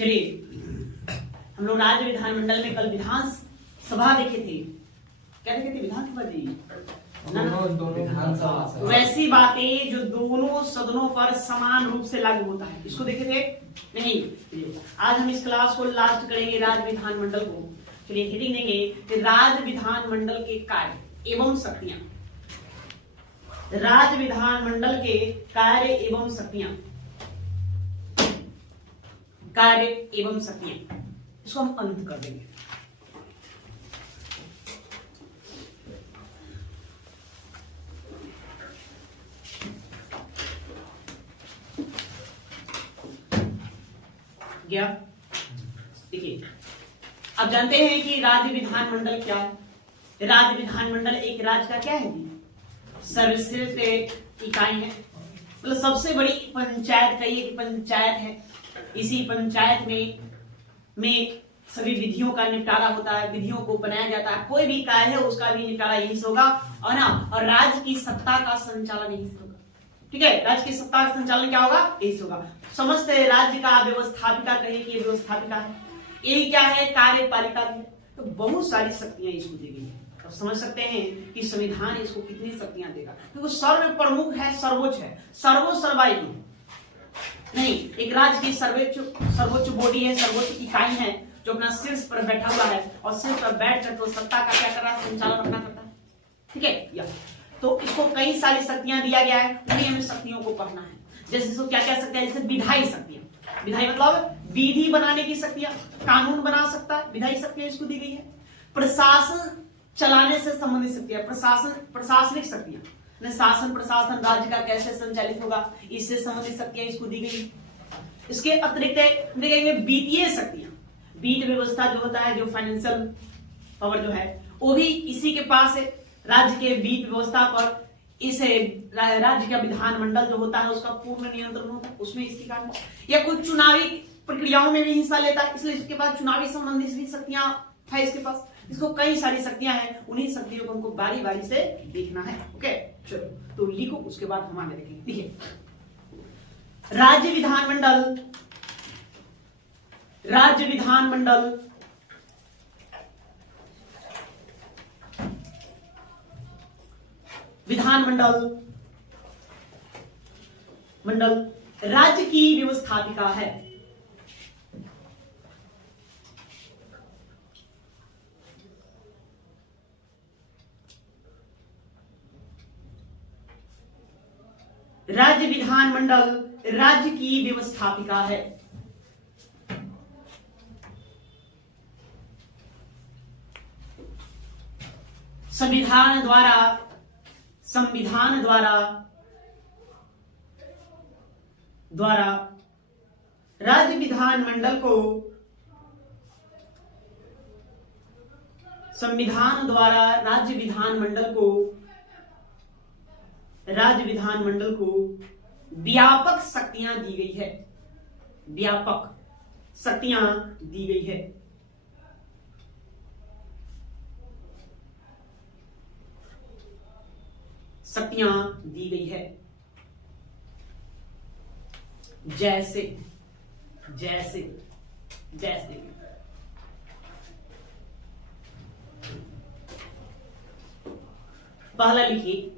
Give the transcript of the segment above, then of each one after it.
चलिए, हम लोग राज्य विधानमंडल में कल विधान सभा देखे थे। क्या देखे थे? विधानसभा जी, दोनों विधानसभा। वैसी बातें जो दोनों सदनों पर समान रूप से लागू होता है, इसको देखे थे नहीं? आज हम इस क्लास को लास्ट करेंगे राज्य विधानमंडल को। चलिए हेडिंग देंगे कि राज्य विधानमंडल के कार्य एवं शक्तियां। राज्य विधानमंडल के कार्य एवं शक्तियां, कार्य एवं शक्तियां, इसको हम अंत कर देंगे। गया? देखिए, अब जानते हैं कि राज्य विधानमंडल क्या है। राज्य विधानमंडल एक राज्य का क्या है? सर्वश्रेष्ठ इकाई है, मतलब सबसे बड़ी पंचायत कहिए कि पंचायत है। इसी पंचायत में सभी विधियों का निपटारा होता है, विधियों को बनाया जाता है। कोई भी कार्य है उसका भी निपटारा यहीं से होगा, और ना, और राज्य की सत्ता का संचालन यहीं से होगा। ठीक है, राज्य की सत्ता का संचालन क्या होगा? यहीं से होगा। समस्त राज्य का व्यवस्थापिका कहिए कि व्यवस्थापिका है। यही क्या है? कार्यपालिका भी है। तो बहुत सारी शक्तियां इसको दी गई है। अब समझ सकते हैं कि संविधान इसको कितनी शक्तियां देगा, क्योंकि सर्व प्रमुख है, सर्वोच्च है, सर्वोसर्वाई नहीं। एक राज्य की सर्वोच्च बॉडी है, सर्वोच्च इकाई है, जो अपना शीर्ष पर बैठा हुआ है, और शीर्ष पर बैठ कर तो सत्ता का क्या कर रहा है? संचालन अपना करता है। ठीक है, तो इसको कई सारी शक्तियां दिया गया है, उन्हीं हमें शक्तियों को पढ़ना है। जैसे इसको क्या कह सकते हैं? जैसे विधायी शक्तियां। विधायी मतलब विधि बनाने की शक्तियां, कानून बना सकता है, विधायी शक्तियां इसको दी गई है। प्रशासन चलाने से संबंधित शक्तियां, प्रशासनिक शक्तियां, शासन प्रशासन राज्य का कैसे संचालित होगा, इससे संबंधित शक्तियां इसको दी गई। इसके अतिरिक्त देखेंगे वित्तीय शक्तियां। वित्त व्यवस्था जो होता है, जो फाइनेंशियल पावर जो है, वो भी इसी के पास है। राज्य के वित्त व्यवस्था पर इस राज्य का विधानमंडल जो होता है उसका पूर्ण नियंत्रण होता है, उसमें इसकी कारण, या कुछ चुनावी प्रक्रियाओं में भी हिस्सा लेता है, इसलिए इसके पास चुनावी संबंधित भी शक्तियां है इसके पास। इसको कई सारी शक्तियां हैं, उन्हीं शक्तियों को हमको बारी बारी से देखना है। ओके, चलो तो लिखो, उसके बाद हम आगे देखेंगे। देखिए, राज्य विधानमंडल, राज्य विधानमंडल मंडल राज्य की व्यवस्थापिका है। राज्य विधानमंडल राज्य की व्यवस्थापिका है। संविधान द्वारा राज्य विधानमंडल को, संविधान द्वारा राज्य विधानमंडल को व्यापक शक्तियां दी गई है। व्यापक शक्तियां दी गई है। शक्तियां दी गई है। जैसे पहला लिखिए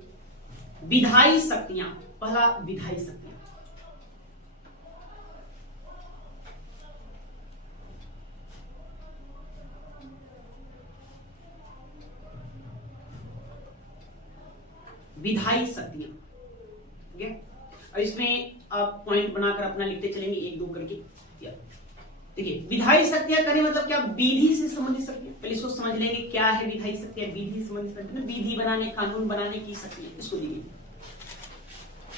विधायी शक्तियां। पहला विधायी शक्तियां, विधायी शक्तियां। ठीक है, और इसमें आप पॉइंट बनाकर अपना लिखते चलेंगे, एक दो करके। देखिए, विधायी शक्तियां करने मतलब क्या? विधि से संबंधित शक्तियां। पहले इसको समझ लेंगे क्या है विधायी शक्तियां। विधि से संबंधित शक्तियां, विधि बनाने, कानून बनाने की शक्तियां, इसको दी गई।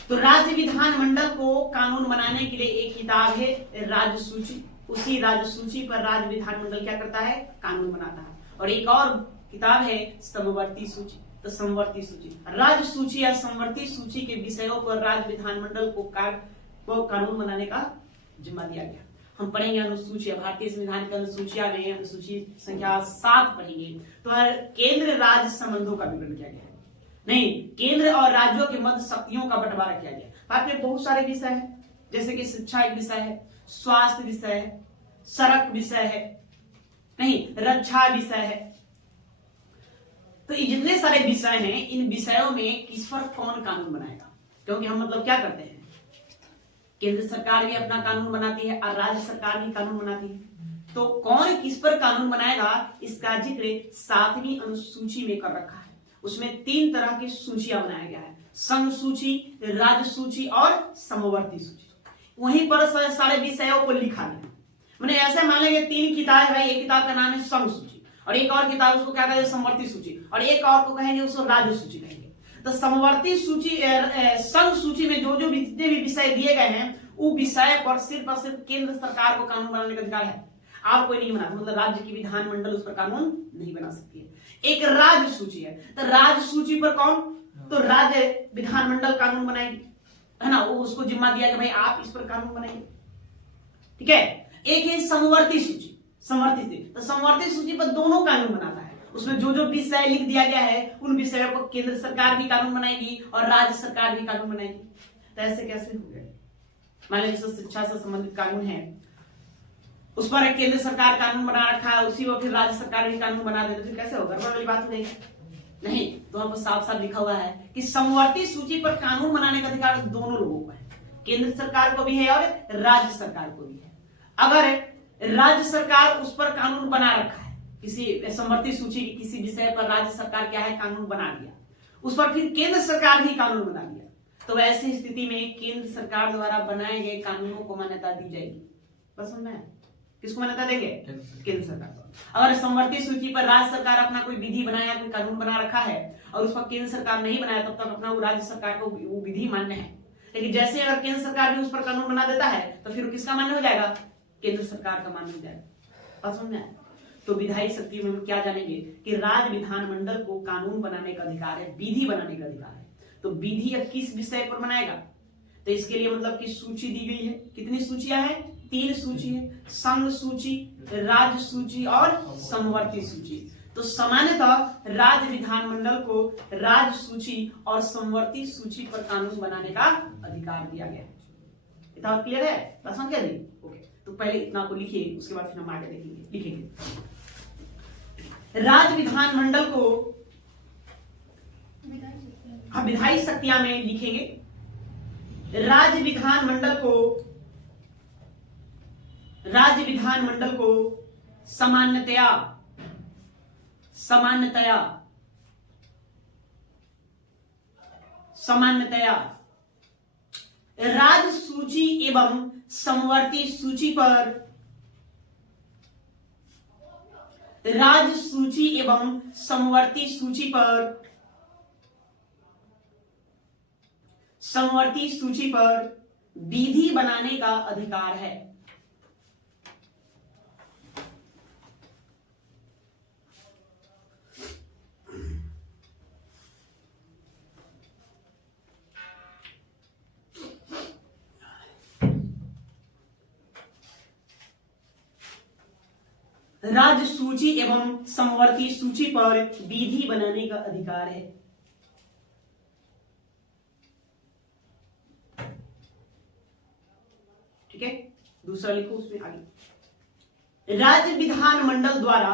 तो राज्य विधानमंडल को कानून बनाने के लिए एक किताब है राज्य सूची। उसी राज्य सूची पर राज्य विधानमंडल क्या करता है? कानून बनाता है। और एक और किताब है समवर्ती सूची। तो समवर्ती सूची, राज्य सूची या समवर्ती सूची के विषयों पर राज्य विधानमंडल को कानून बनाने का जिम्मा दिया गया। हम पढ़ेंगे अनुसूची, भारतीय संविधान की अनुसूचिया में अनुसूची संख्या 7 पढ़ेंगे। तो केंद्र राज्य संबंधों का विवरण किया गया है। नहीं, केंद्र और राज्यों के मध्य शक्तियों का बंटवारा किया गया। भारत में बहुत सारे विषय है, जैसे कि शिक्षा एक विषय है, स्वास्थ्य विषय है, सड़क विषय है, नहीं रक्षा विषय है। तो ये जितने सारे विषय हैं, इन विषयों में किस पर कौन कानून बनाएगा? क्योंकि हम मतलब क्या करते हैं, केंद्र सरकार भी अपना कानून बनाती है और राज्य सरकार भी कानून बनाती है। तो कौन किस पर कानून बनाएगा, इसका जिक्र 7वीं अनुसूची में कर रखा है। उसमें 3 तरह की सूचियां बनाया गया है, संघ सूची, राज्य सूची और समवर्ती सूची। वहीं पर सारे विषयों को लिखा गया। मैंने ऐसे मान लेंगे 3 किताब है, एक किताब का नाम है संघ सूची और एक और किताब उसको क्या कहेंगे समवर्ती सूची, और एक और को कहेंगे उसको राज्य सूची कहेंगे। तो समवर्ती सूची संघ सूची में जो जो जितने भी विषय दिए गए हैं, वो विषय पर सिर्फ और सिर्फ केंद्र सरकार को कानून बनाने का अधिकार है, आप कोई नहीं बना सकते। मतलब राज्य की विधानमंडल उस पर कानून नहीं बना सकती है। एक राज्य सूची है, तो राज्य सूची पर कौन, तो राज्य विधानमंडल कानून बनाएगी, है ना, वो उसको जिम्मा दिया कि भाई आप इस पर कानून बनाइए, ठीक है। एक है समवर्ती सूची, तो समवर्ती सूची पर दोनों कानून बनाता है। उसमें जो जो विषय लिख दिया गया है, उन विषयों को केंद्र सरकार भी कानून बनाएगी और राज्य सरकार भी कानून बनाएगी। तो ऐसे कैसे हो गया? मान लीजिए शिक्षा से संबंधित कानून है, उस पर केंद्र सरकार कानून बना रखा है, उसी वक्त फिर राज्य सरकार भी कानून बना दे, तो फिर कैसे होगा? वाली बात नहीं, नहीं। तो वहां पर साफ साफ लिखा हुआ है कि समवर्ती सूची पर कानून बनाने का अधिकार दोनों लोगों को है, केंद्र सरकार को भी है और राज्य सरकार को भी है। अगर राज्य सरकार उस पर कानून बना रखा है, किसी समवर्ती सूची की किसी विषय पर राज्य सरकार क्या है कानून बना दिया, उस पर फिर केंद्र सरकार भी कानून बना दिया, तो ऐसी स्थिति में केंद्र सरकार द्वारा बनाए गए कानूनों को मान्यता दी जाएगी। बस सुनना है, किसको मान्यता देंगे? केंद्र सरकार को। अगर समवर्ती सूची पर राज्य सरकार अपना कोई विधि बनाया, कोई कानून बना रखा है और उस पर केंद्र सरकार नहीं बनाया, तब तक अपना वो राज्य सरकार को वो विधि मान्य है। लेकिन जैसे अगर केंद्र सरकार भी उस पर कानून बना देता है, तो फिर किसका मान्य हो जाएगा? केंद्र सरकार का मान्य हो जाएगा। बात समझ में आया? तो विधायी शक्ति में हम क्या जानेंगे कि राज्य विधानमंडल को कानून बनाने का अधिकार है, विधि बनाने का अधिकार है। तो विधि किस विषय पर बनाएगा? तो इसके लिए मतलब कि सूची दी गई है। कितनी सूचियां हैं? 3 सूची है, संघ सूची, राज्य सूची और समवर्ती सूची। तो सामान्यतः राज्य विधानमंडल को राज्य सूची और समवर्ती सूची पर कानून बनाने का अधिकार दिया गया है। इतना क्लियर है? बात समझ गए? ओके, तो पहले इतना को लिखिए, उसके बाद फिर हम आगे लिखेंगे। राज्य विधानमंडल को हम विधायी शक्तियां में लिखेंगे। राज्य विधानमंडल को सामान्यतया राज्य सूची एवं समवर्ती सूची पर समवर्ती सूची पर विधि बनाने का अधिकार है। राज्य सूची एवं समवर्ती सूची पर विधि बनाने का अधिकार है। ठीक है, दूसरा लिखो उसमें आगे। राज्य विधानमंडल द्वारा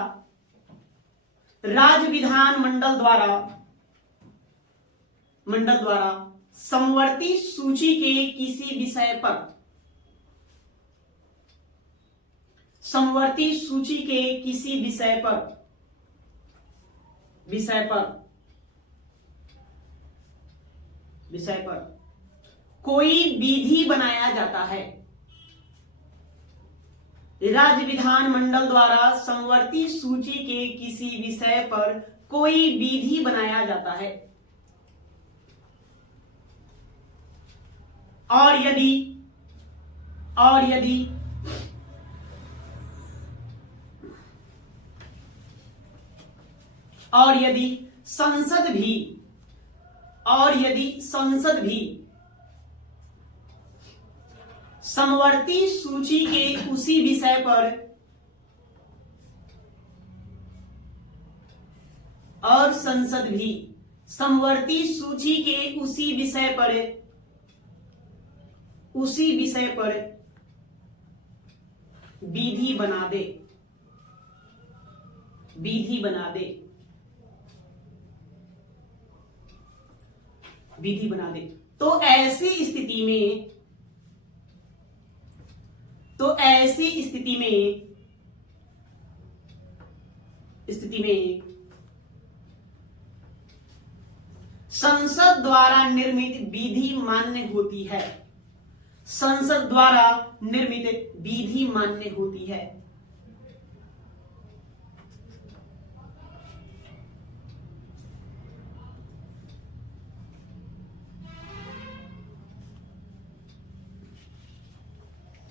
समवर्ती सूची के किसी विषय पर कोई विधि बनाया जाता है। राज्य विधानमंडल द्वारा समवर्ती सूची के किसी विषय पर कोई विधि बनाया जाता है और यदि संसद भी समवर्ती सूची के उसी विषय पर और संसद भी समवर्ती सूची के उसी विषय पर विधि बना दे, विधि बना दे, विधि बना दे। तो ऐसी स्थिति में, तो ऐसी स्थिति में संसद द्वारा निर्मित विधि मान्य होती है, संसद द्वारा निर्मित विधि मान्य होती है।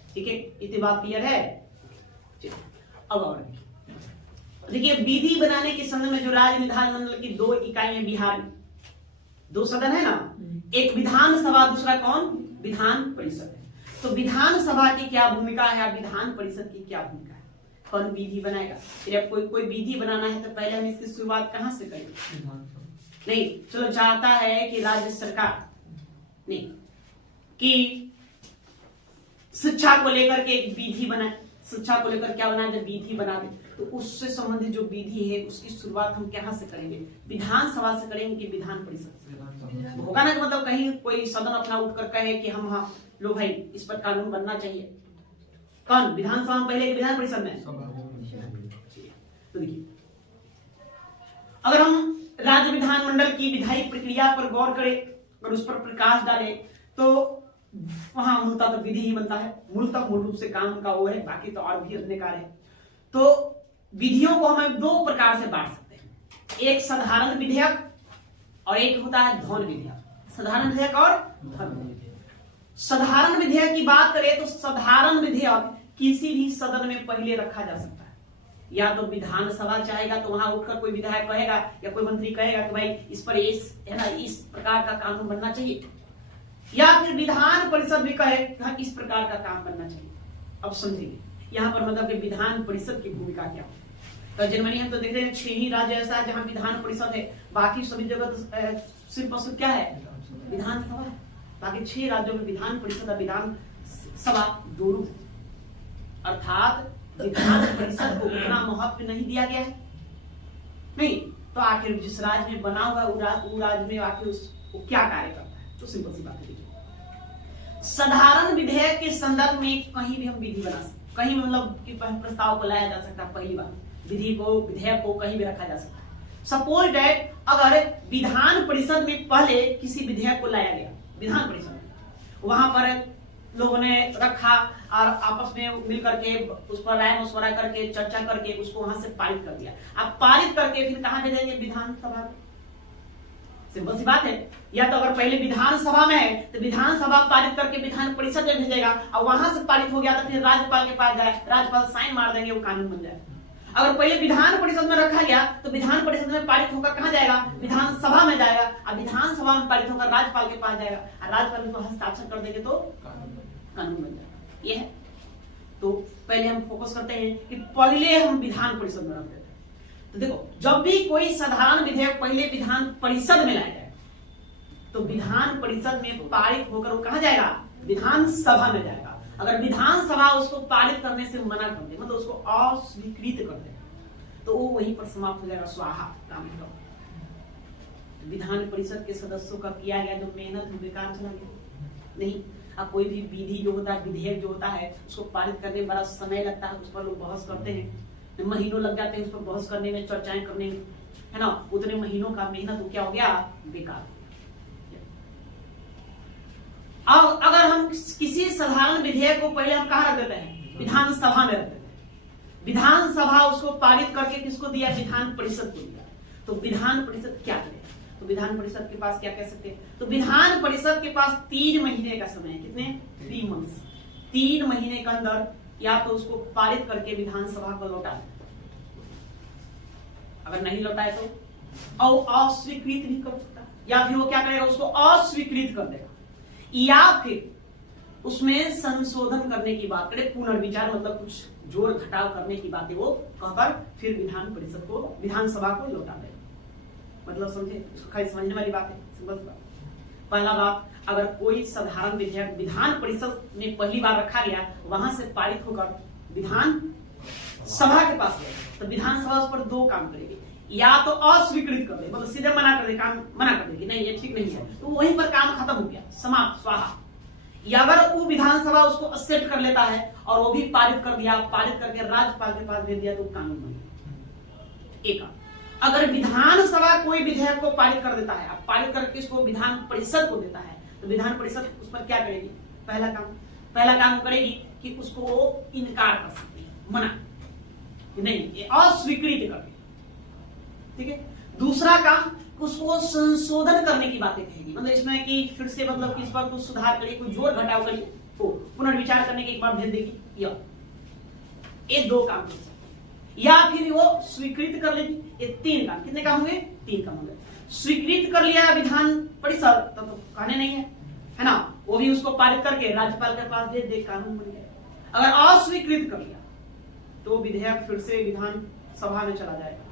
ठीक है, इतनी बात क्लियर है। अब और देखिए, विधि बनाने के संदर्भ में जो राज्य विधानमंडल की 2 इकाइयां बिहार में 2 सदन है ना, एक विधानसभा, दूसरा कौन, विधान परिषद है। तो विधानसभा की क्या भूमिका है, विधान परिषद की क्या भूमिका है, कौन विधि बनाएगा। फिर अब कोई विधि बनाना है तो पहले हम इसकी शुरुआत कहां से करेंगे। नहीं, चलो चाहता है कि राज्य सरकार नहीं कि शिक्षा को लेकर के एक विधि बनाए, शिक्षा को लेकर क्या बनाए, जब विधि बना दे तो उससे संबंधित जो विधि है उसकी शुरुआत हम कहां से करेंगे, विधानसभा से करेंगे कि विधान परिषद से। होगा ना कि मतलब कहीं कोई सदन अपना उठकर कहे कि हम हाँ लो भाई इस पर कानून बनना चाहिए, कौन, विधानसभा में पहले विधान परिषद में। तो देखिए, अगर हम राज्य विधानमंडल की विधायी प्रक्रिया पर गौर करें और उस पर प्रकाश डालें तो वहां मूलतः तो विधि ही बनता है, मूलतः मूल रूप से कानून का वो है, बाकी तो और भी अन्य कार्य है। तो विधियों को हम 2 प्रकार से बांट सकते हैं, एक साधारण विधेयक और एक होता है धौन विधेयक। साधारण विधेयक और धौन विधेयक। साधारण विधेयक की बात करें तो साधारण विधेयक किसी भी सदन में पहले रखा जा सकता है, या तो विधानसभा चाहेगा तो वहां उठकर कोई विधायक कहेगा या कोई मंत्री कहेगा कि भाई इस पर इस प्रकार का कानून बनना चाहिए, या फिर विधान परिषद भी कहे कि इस प्रकार का काम बनना चाहिए। अब समझिए यहाँ पर मतलब कि विधान परिषद की भूमिका क्या है। तो जर्मनी हम तो देख रहे हैं 6 ही राज्य ऐसा है जहां विधान परिषद है, बाकी सभी जगह सिर्फ और सिर्फ क्या है, विधानसभा है। बाकी 6 राज्यों में विधान परिषद और विधान सभा दोनों, अर्थात विधान परिषद को उतना महत्व नहीं दिया गया है। नहीं तो आखिर जिस राज्य में बना हुआ वो राज्य में आखिर वो क्या कार्य करता है, तो सिंपल सी बात है। साधारण विधेयक के संदर्भ में कहीं भी हम विधि बना सकते, कहीं मतलब कि प्रस्ताव को लाया जा सकता है, पहली बार विधि को, विधेयक को कहीं भी रखा जा सकता है। सपोज दैट अगर विधान परिषद में पहले किसी विधेयक को लाया गया, विधान परिषद में वहां पर लोगों ने रखा और आपस में मिल करके उस पर राय मशवरा करके चर्चा करके उसको वहां से पारित कर दिया। अब पारित करके फिर कहां भेजेंगे, विधानसभा। सिंपल सी बात है, या तो अगर पहले विधानसभा में है तो विधानसभा पारित करके विधान परिषद में भेजेगा और वहां से पारित हो गया तो फिर राज्यपाल के पास जाए, राज्यपाल साइन मार देंगे, वो कानून बन जाए। अगर पहले विधान परिषद में रखा गया तो विधान परिषद में पारित होकर कहां जाएगा, विधानसभा में जाएगा, और विधानसभा में पारित होकर राज्यपाल के पास जाएगा और राज्यपाल उसको हस्ताक्षर कर देंगे तो कानून बन जाएगा। ये है। तो पहले हम फोकस करते हैं कि पहले हम विधान परिषद में रखते हैं। तो देखो, जब भी कोई साधारण विधेयक पहले विधान परिषद में लाया जाए तो विधान परिषद में पारित होकर वो कहां जाएगा, विधानसभा में जाएगा। अगर विधानसभा उसको पारित करने से मना कर दे, मतलब उसको अस्वीकृत कर दे, तो वो वहीं पर समाप्त हो जाएगा, स्वाहा राम। विधान परिषद के सदस्यों का किया गया जो मेहनत बेकार चला गया। नहीं, अब कोई भी विधि जो होता है, विधेयक जो होता है, उसको पारित करने में बड़ा समय लगता है, उस पर लोग बहस करते हैं, महीनों लग जाते हैं उस पर बहस करने में, चर्चाएं करने में, है ना। उतने महीनों का मेहनत क्या हो गया, बेकार। अब अगर हम किसी साधारण विधेयक को पहले हम कहां रख देते हैं, विधानसभा में रख देते हैं। विधानसभा उसको पारित करके किसको दिया, विधान परिषद को दिया। तो विधान परिषद क्या करे, तो विधान परिषद के पास क्या कह सकते हैं, तो विधान परिषद के पास 3 महीने का समय है। कितने, 3 मंथ्स। 3 महीने के अंदर या तो उसको पारित करके विधानसभा को लौटा दे, अगर नहीं लौटाए तो और अस्वीकृत भी कर सकता है, या फिर वो क्या करेगा, उसको अस्वीकृत कर देगा, या फिर उसमें संशोधन करने की बात करे, पुनर्विचार मतलब कुछ जोड़ घटाव करने की बातें वो कहकर फिर विधान परिषद को, विधानसभा को लौटा देगा। मतलब समझे, इसको खाली समझने वाली बात है, सिंपल सी बात। पहला बात, अगर कोई साधारण विधेयक विधान परिषद में पहली बार रखा गया, वहां से पारित होकर विधान सभा के पास है, तो विधानसभा उस पर दो काम करेगी, या तो अस्वीकृत कर दे, मतलब सीधे मना कर दे, काम मना कर देगी, नहीं ये ठीक नहीं है, तो वहीं पर काम खत्म हो गया, समाप्त, स्वाहा। या अगर वो विधानसभा उसको एक्सेप्ट कर लेता है और वो भी पारित कर दिया, पारित करके राज्यपाल के पास भेज दिया, तो कानून बन गया। एक अगर विधानसभा कोई विधेयक को पारित कर देता है, अब पारित करके इसको विधान परिषद को देता है, तो विधान परिषद उस पर क्या करेगी? पहला काम करेगी कि उसको इनकार कर सकती है, मना कि नहीं, ये अस्वीकृत कर दे, ठीक है। दूसरा काम, उसको संशोधन करने की बातें कहेगी, मतलब इसमें कि फिर से मतलब कि इस पर कुछ सुधार करिए, कुछ जोड़ घटाव करिए, तो पुनर्विचार करने के एक बार भेज देगी। ये दो काम कर सकती है, या फिर वो स्वीकृत कर लेगी। ये तीन काम, कितने काम हुए? तीन काम हुए। स्वीकृत कर लिया विधान परिषद, तो कहने नहीं है ना, वो भी उसको पारित करके राज्यपाल के पास भेज दे, कानून बन गया। अगर अस्वीकृत कर लिया तो विधेयक फिर से विधान सभा में चला जाएगा।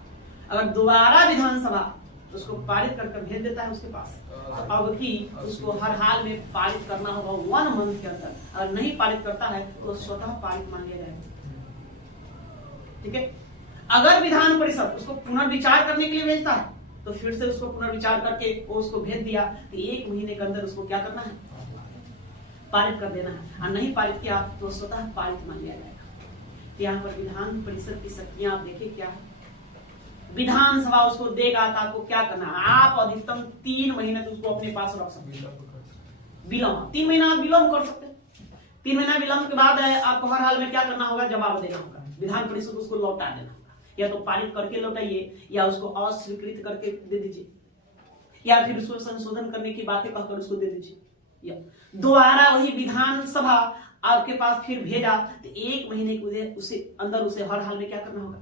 अगर दोबारा विधानसभा उसको पारित करके भेज देता है उसके पास, तो अब भी उसको हर हाल में पारित करना होगा 1 मंथ के अंदर। अगर नहीं पारित करता है तो स्वतः पारित मान लिया जाएगा, ठीक है। अगर विधान परिषद उसको पुनर्विचार करने के लिए भेजता है, तो फिर से उसको पुनर्विचार करके वो उसको भेज दिया, तो 1 महीने के अंदर उसको क्या करना है? पारित कर देना है। और नहीं पारित किया तो स्वतः पारित मान लिया जाएगा। यहाँ पर विधान परिषद की शक्तियां आप देखिए क्या है। विधानसभा उसको देगा तो आपको क्या करना है? आप अधिकतम 3 महीने तो उसको अपने पास रख सकते हैं, विलम्ब 3 महीना आप विलम्ब कर सकते हैं। 3 महीना विलम्ब के बाद आपको हर हाल में क्या करना होगा? जवाब देना होगा, विधान परिषद उसको लौटा देना होगा, या तो पारित करके लौटाइए, या उसको अस्वीकृत करके दे दीजिए, या फिर उसको संशोधन करने की बातें कहकर उसको दे दीजिए, या दोबारा वही विधानसभा आपके पास फिर भेजा, तो 1 महीने के उसे अंदर उसे हर हाल में क्या करना होगा?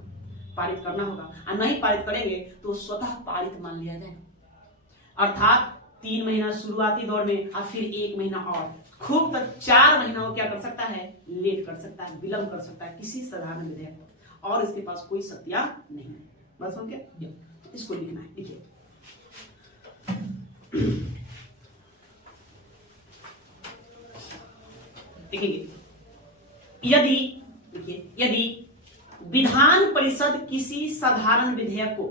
पारित करना होगा। और नहीं पारित करेंगे तो स्वतः पारित मान लिया जाएगा। अर्थात 3 महीना शुरुआती दौर में और फिर 1 महीना और, खूब तक 4 महीना वो क्या कर सकता है? लेट कर सकता है, विलंब कर सकता है किसी साधारण विधेयक, और इसके पास कोई शक्तियां नहीं है। बस समझ गए? इसको लिखना है, लिखिए। देखेंगे, यदि विधान परिषद किसी साधारण विधेयक को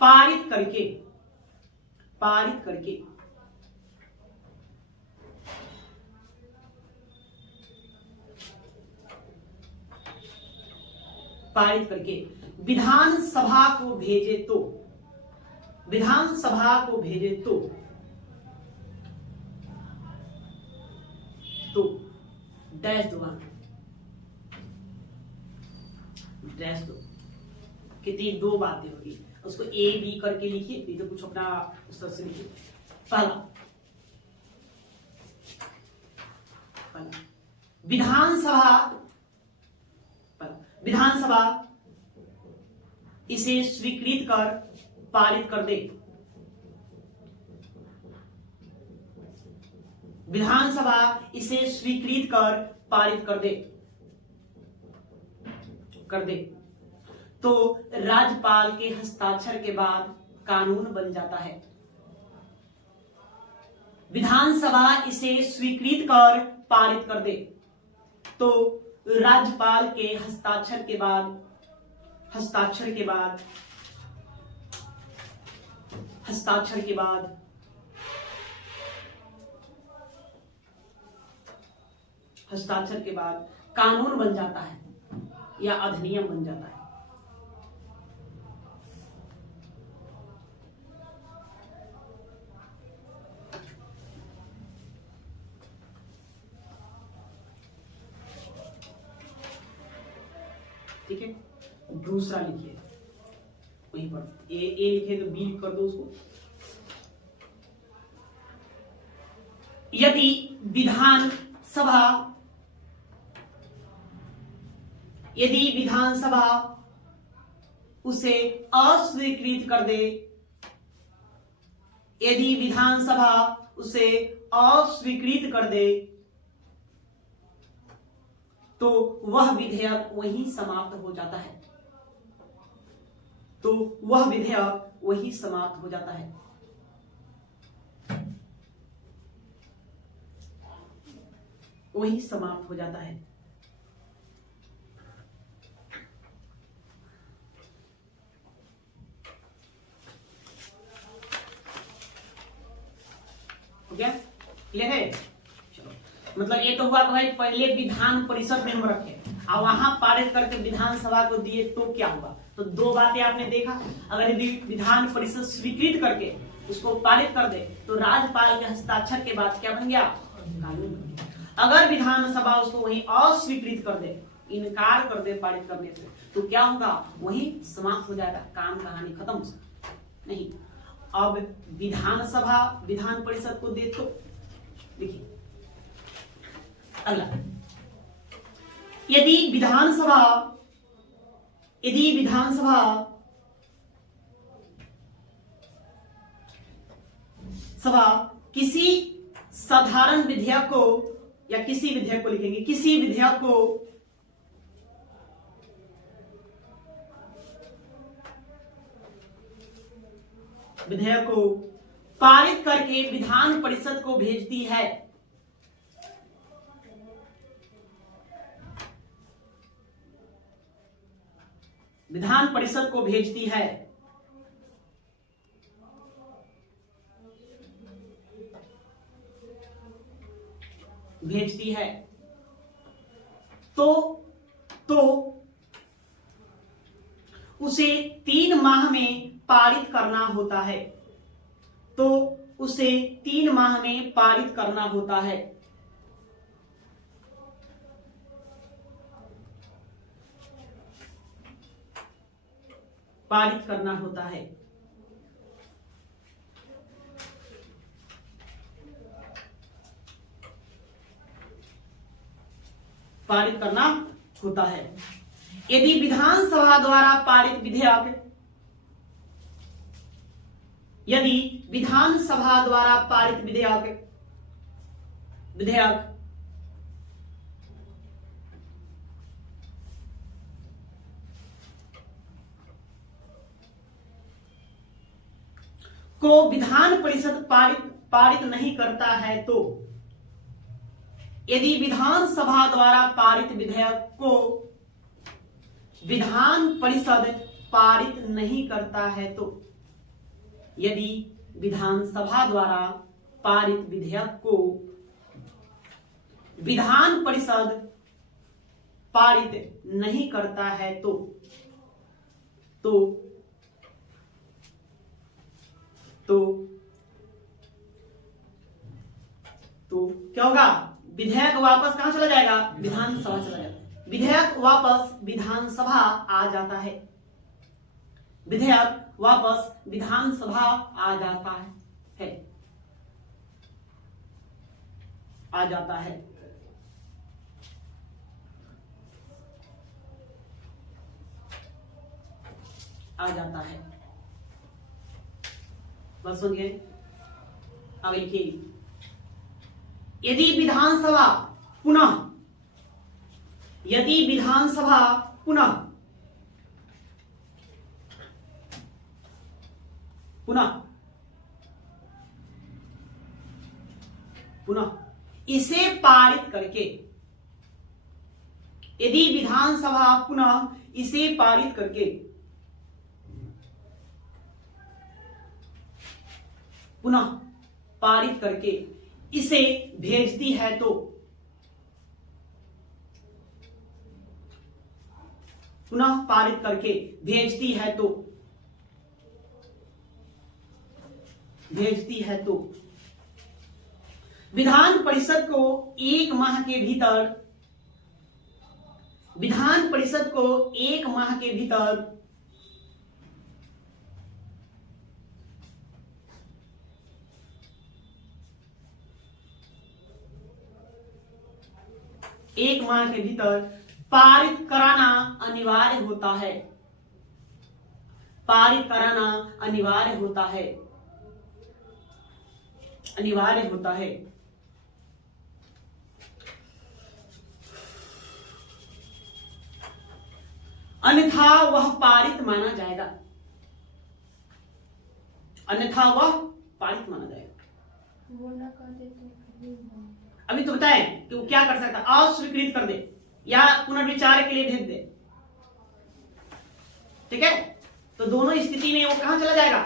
पारित करके विधानसभा को भेजे तो डैश दो कितनी 2 बातें होगी, उसको ए बी करके लिखिए, नहीं तो कुछ अपना उस तरह से लिखिए। पहला, विधानसभा इसे स्वीकृत कर पारित कर दे। विधानसभा इसे स्वीकृत कर पारित कर दे तो राज्यपाल के हस्ताक्षर के बाद कानून बन जाता है। विधानसभा इसे स्वीकृत कर पारित कर दे तो राज्यपाल के हस्ताक्षर के बाद कानून बन जाता है या अधिनियम बन जाता है। ठीक है, दूसरा लिखिए वहीं पर ए लिखे तो बी कर दो उसको। यदि विधानसभा उसे अस्वीकृत कर दे, उसे अस्वीकृत कर दे तो वह विधेयक वहीं समाप्त हो जाता है। तो वह विधेयक वहीं समाप्त हो जाता है। वहीं समाप्त हो जाता है। हो गया? क्लियर है? चलो, मतलब ये तो हुआ कि भाई पहले विधान परिषद में हम रखे और वहां पारित करके विधानसभा को दिए तो क्या हुआ। तो दो बातें आपने देखा, अगर यदि विधान परिषद स्वीकृत करके उसको पारित कर दे तो राज्यपाल के हस्ताक्षर के बाद क्या बन गया, कानून बन गया। अगर विधानसभा उसको वहीं अस्वीकृत कर दे, इनकार कर दे पारित करने से, तो क्या होगा, वहीं समाप्त हो जाएगा, काम कहानी खत्म नहीं। अब विधानसभा विधान परिषद को दे तो देखिए अगला, यदि विधानसभा किसी साधारण विधेयक को या किसी विधेयक को लिखेंगे, किसी विधेयक को पारित करके विधान परिषद को भेजती है, विधान परिषद को भेजती है, तो उसे 3 माह में पारित करना होता है। तो उसे 3 माह में पारित करना होता है। पारित करना होता है। पारित करना होता है। यदि विधानसभा द्वारा पारित विधेयक, यदि विधानसभा द्वारा पारित विधेयक को विधान परिषद पारित नहीं करता है, तो यदि विधानसभा द्वारा पारित विधेयक को विधान परिषद पारित नहीं करता है, तो यदि विधानसभा द्वारा पारित विधेयक को विधान परिषद पारित नहीं करता है, तो क्या होगा, विधेयक वापस कहां चला जाएगा, विधानसभा चला जाएगा। विधेयक वापस विधानसभा आ जाता है। विधेयक वापस विधानसभा आ जाता है। आ जाता है। आ जाता है। बस सुनिए, अब लिखिए, यदि विधानसभा पुनः इसे पारित करके, यदि विधानसभा पुनः इसे पारित करके इसे भेजती है, तो पुनः पारित करके भेजती है तो विधान परिषद को 1 माह के भीतर पारित कराना अनिवार्य होता है। अनिवार्य होता है। अन्यथा वह पारित माना जाएगा, अन्यथा वह पारित माना जाएगा। अभी तो बताएं कि वो क्या कर सकता है, अस्वीकृत कर दे या पुनर्विचार के लिए भेज दे। ठीक है, तो दोनों स्थिति में वो कहां चला जाएगा,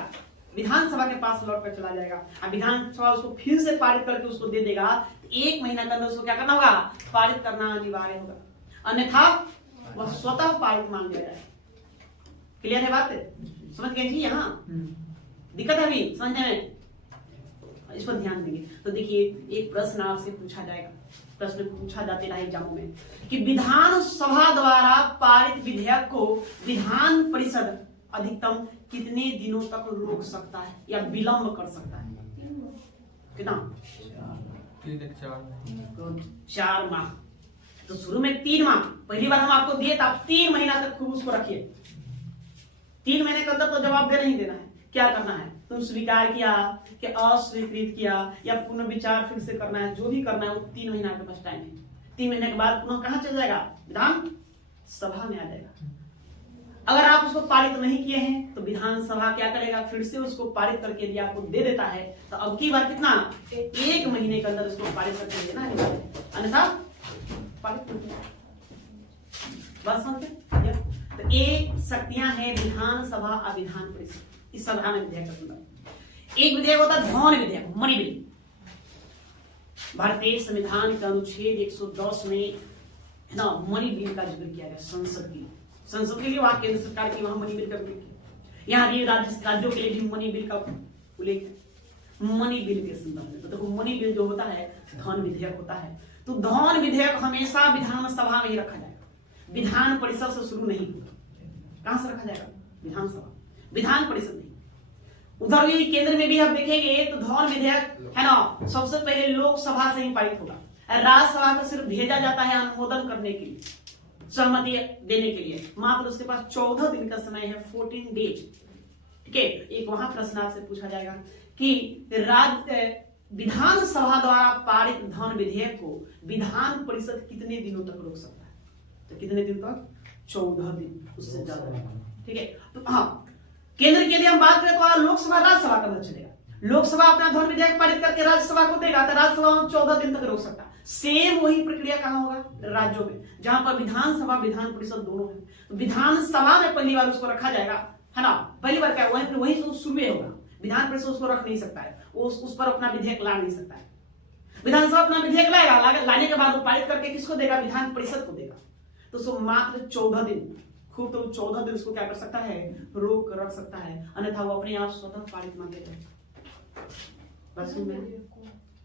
विधानसभा के पास लौट कर चला जाएगा। अब विधानसभा उसको फिर से पारित करके उसको दे देगा, तो 1 महीना के अंदर उसको क्या करना होगा, पारित करना अनिवार्य होगा, अन्यथा वह स्वतः पारित मान लिया जाएगा। क्लियर है बात, समझ गए जी? यहाँ दिक्कत है अभी समझने में, इस पर ध्यान देंगे। तो देखिए एक प्रश्न आपसे पूछा जाएगा, प्रश्न पूछा जाते रहा एग्जामों में कि विधान सभा द्वारा पारित विधेयक को विधान परिषद अधिकतम कितने दिनों तक रोक सकता है या विलंब कर सकता है? कितना? 4 माह। तो शुरू में 3 माह, पहली बार हम आपको दिए तो आप 3 महीना तक खूब उसको रखिए। 3 महीने के अंदर तो जवाब दे नहीं देना है, क्या करना है, तुम स्वीकार किया कि अस्वीकृत किया या पुनर्विचार फिर से करना है, जो भी करना है वो 3 महीना के पास टाइम है। 3 महीने के बाद पुनः कहां चला जाएगा, विधान सभा में आ जाएगा। अगर आप उसको पारित नहीं किए हैं तो विधानसभा क्या करेगा, फिर से उसको पारित करके यदि आपको दे देता है तो अब की बार कितना, 1 महीने के अंदर उसको पारित करके देना है, अन्यथा पारित नहीं। बात समझते? तो ये शक्तियां हैं विधानसभा अविधान परिषद। इस साधारण विधेयक का संदर्भ, एक विधेयक होता है धौन विधेयक, मणि बिल। भारतीय संविधान के अनुच्छेद 110 में है ना मणि बिल का जिक्र किया गया। संसद के लिए वहां केंद्र सरकार की वहां मणि बिल का उल्लेख है, यहाँ भी राज्यों के लिए भी मणि बिल का उल्लेख है। मणि बिल के संदर्भ में तो देखो मणि बिल जो होता है धौन विधेयक होता है। तो धौन विधेयक हमेशा विधानसभा में ही रखा जाएगा, विधान परिषद से शुरू नहीं होगा। कहां से रखा जाएगा, विधानसभा, विधान परिषद नहीं। उधर भी केंद्र में भी आप देखेंगे तो धौन विधेयक है ना सबसे पहले लोकसभा से ही पारित होगा, राज्यसभा को सिर्फ भेजा जाता है अनुमोदन करने के लिए, सहमति देने के लिए। मात्र उसके पास 14 दिन का समय है, 14 डेज। ठीक है, एक वहां प्रश्न आपसे पूछा जाएगा कि विधानसभा द्वारा पारित धौन विधेयक को विधान परिषद कितने दिनों तक रोक सकता है? तो कितने दिन तक, 14 दिन, उससे ज्यादा। ठीक है, तो हाँ केंद्र की यदि हम बात करें तो लोकसभा राज्यसभा का मदद चलेगा। लोकसभा अपना धौन विधेयक पारित करके राज्यसभा को देगा तो राज्यसभा 14 दिन तक रोक सकता है। सेम वही प्रक्रिया कहां होगा, राज्यों में, जहां पर विधानसभा विधान परिषद दोनों है। तो विधानसभा में पहली बार उसको रखा जाएगा, है ना, पहली बार क्या वही शुरू होगा। विधान परिषद उसको रख नहीं सकता है, उस पर अपना विधेयक ला नहीं सकता है। विधानसभा अपना विधेयक लाएगा, लाने के बाद वो पारित करके किसको देगा, विधान परिषद को देगा। तो उसको मात्र 14 दिन, खूब तो 14 दिन उसको क्या कर सकता है, रोक रख सकता है, अन्यथा वो अपने आप स्वतः पारित मान लेगा। बस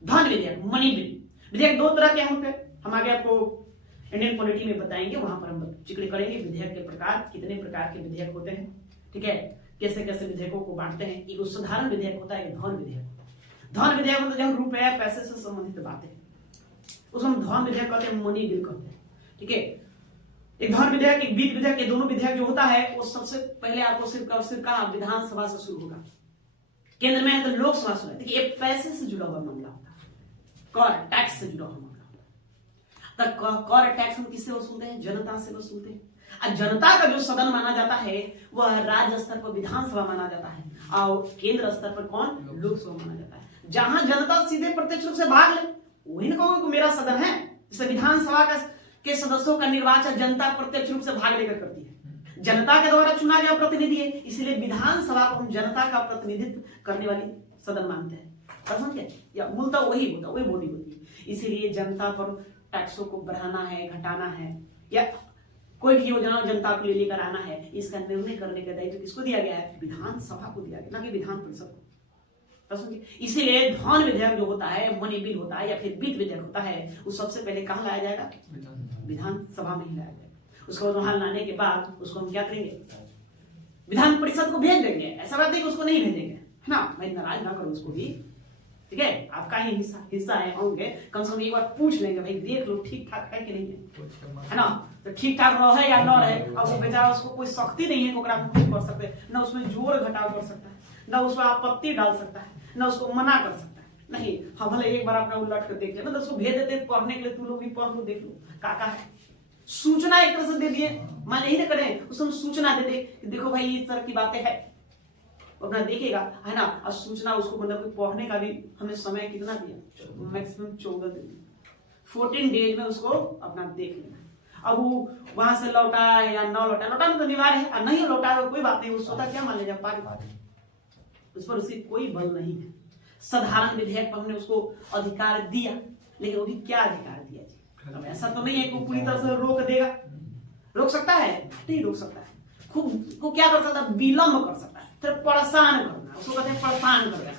धौन विधेयक, मणि बिल। विधेयक 2 तरह के होते हैं, हम आगे आपको इंडियन पॉलिटी में बताएंगे, वहां पर हम जिक्र करेंगे विधेयक के प्रकार, कितने प्रकार के विधेयक होते हैं। ठीक है, कैसे कैसे विधेयकों को बांटते हैं। एक साधारण विधेयक होता है, धौन विधेयक। धौन विधेयक मतलब जब रुपया पैसे से संबंधित बातें, उसको हम धौन विधेयक कहते हैं, मनी बिल कहते हैं। ठीक है, एक धौन विधेयक, एक वित्त विधेयक, ये दोनों विधेयक जो होता है वो सबसे पहले आपको सिर्फ कहा विधानसभा से शुरू होगा। केंद्र में है तो लोकसभा से। देखिए ये पैसे से जुड़ा हुआ मामला होता है, कर टैक्स से जुड़ा हुआ मामला होता है। तो कर टैक्स हम किससे वसूलते हैं, जनता से वसूलते हैं। जनता का जो सदन माना जाता है वह राज्य स्तर पर विधानसभा माना जाता है और केंद्र स्तर पर कौन, लोकसभा माना जाता है। जहां जनता सीधे प्रत्यक्ष रूप से भाग ले वही ना कहोगे मेरा सदन है। जैसे विधानसभा के सदस्यों का निर्वाचन जनता प्रत्यक्ष रूप से भाग लेकर करती है, जनता के द्वारा चुना गया प्रतिनिधि है, इसलिए विधानसभा को हम जनता का प्रतिनिधित्व करने वाली सदन मानते हैं। समझे, या मूलतः वही होता, वही बोली होती है। इसीलिए जनता पर टैक्सों को बढ़ाना है, घटाना है, या कोई भी योजना जनता को लेकर आना है, इसका निर्णय करने का दायित्व किसको दिया गया है, विधानसभा को दिया गया, ना कि विधान परिषद को। इसीलिए धौन विधेयक जो होता है, मनी बिल होता है या फिर वित्त विधेयक होता है, वो सबसे पहले कहां लाया जाएगा, विधानसभा में ही लाया जाएगा। उसको वहां लाने के बाद उसको हम क्या करेंगे, विधान परिषद को भेज देंगे। ऐसा बात नहीं कि उसको नहीं भेजेंगे, है ना, मैं नाराज ना करूं उसको भी। ठीक है, आपका ही हिस्सा है, होंगे, कम से कम एक बार पूछ लेंगे, भाई देख लो ठीक ठाक है कि नहीं है ना, तो ठीक ठाक रहे या न रहे। अब वो बेचारा, उसको कोई शक्ति नहीं है ओकरा कुछ कर सकते, न उसमें जोर घटाव कर सकता है, न उसमें आपत्ति डाल सकता है, न उसको मना कर सकता है, नहीं, हाँ भले एक बार अपना उलट कर देख ले, मतलब उसको भेज देते पढ़ने के लिए, तू लोग भी पढ़ लो, देख लो काका है। सूचना एक तरह से दे दिए, मान यही ना करें, उसको हम सूचना दे दे कि देखो भाई इस तरह की बातें हैं, अपना देखेगा है ना। और सूचना उसको मतलब पढ़ने का भी हमें समय कितना दिया, मैक्सिमम 14 दिन, 14 डेज में उसको अपना देख लेना। अब वो वहां से लौटा या ना लौटा, लौटाना तो अनिवार्य है, और नहीं लौटा कोई बात नहीं, वो स्वतः क्या मान लीजिए पारित, उस पर उसकी कोई बल नहीं है। साधारण विधेयक पर हमने उसको अधिकार दिया, लेकिन वो भी क्या अधिकार दिया जी, अब ऐसा तो नहीं है कि वो पूरी तरह से रोक देगा, रोक सकता है नहीं रोक सकता है, खूब को क्या कर सकता है, विलंब कर सकता है, फिर परेशान करना, उसको कहते हैं परेशान कर देना,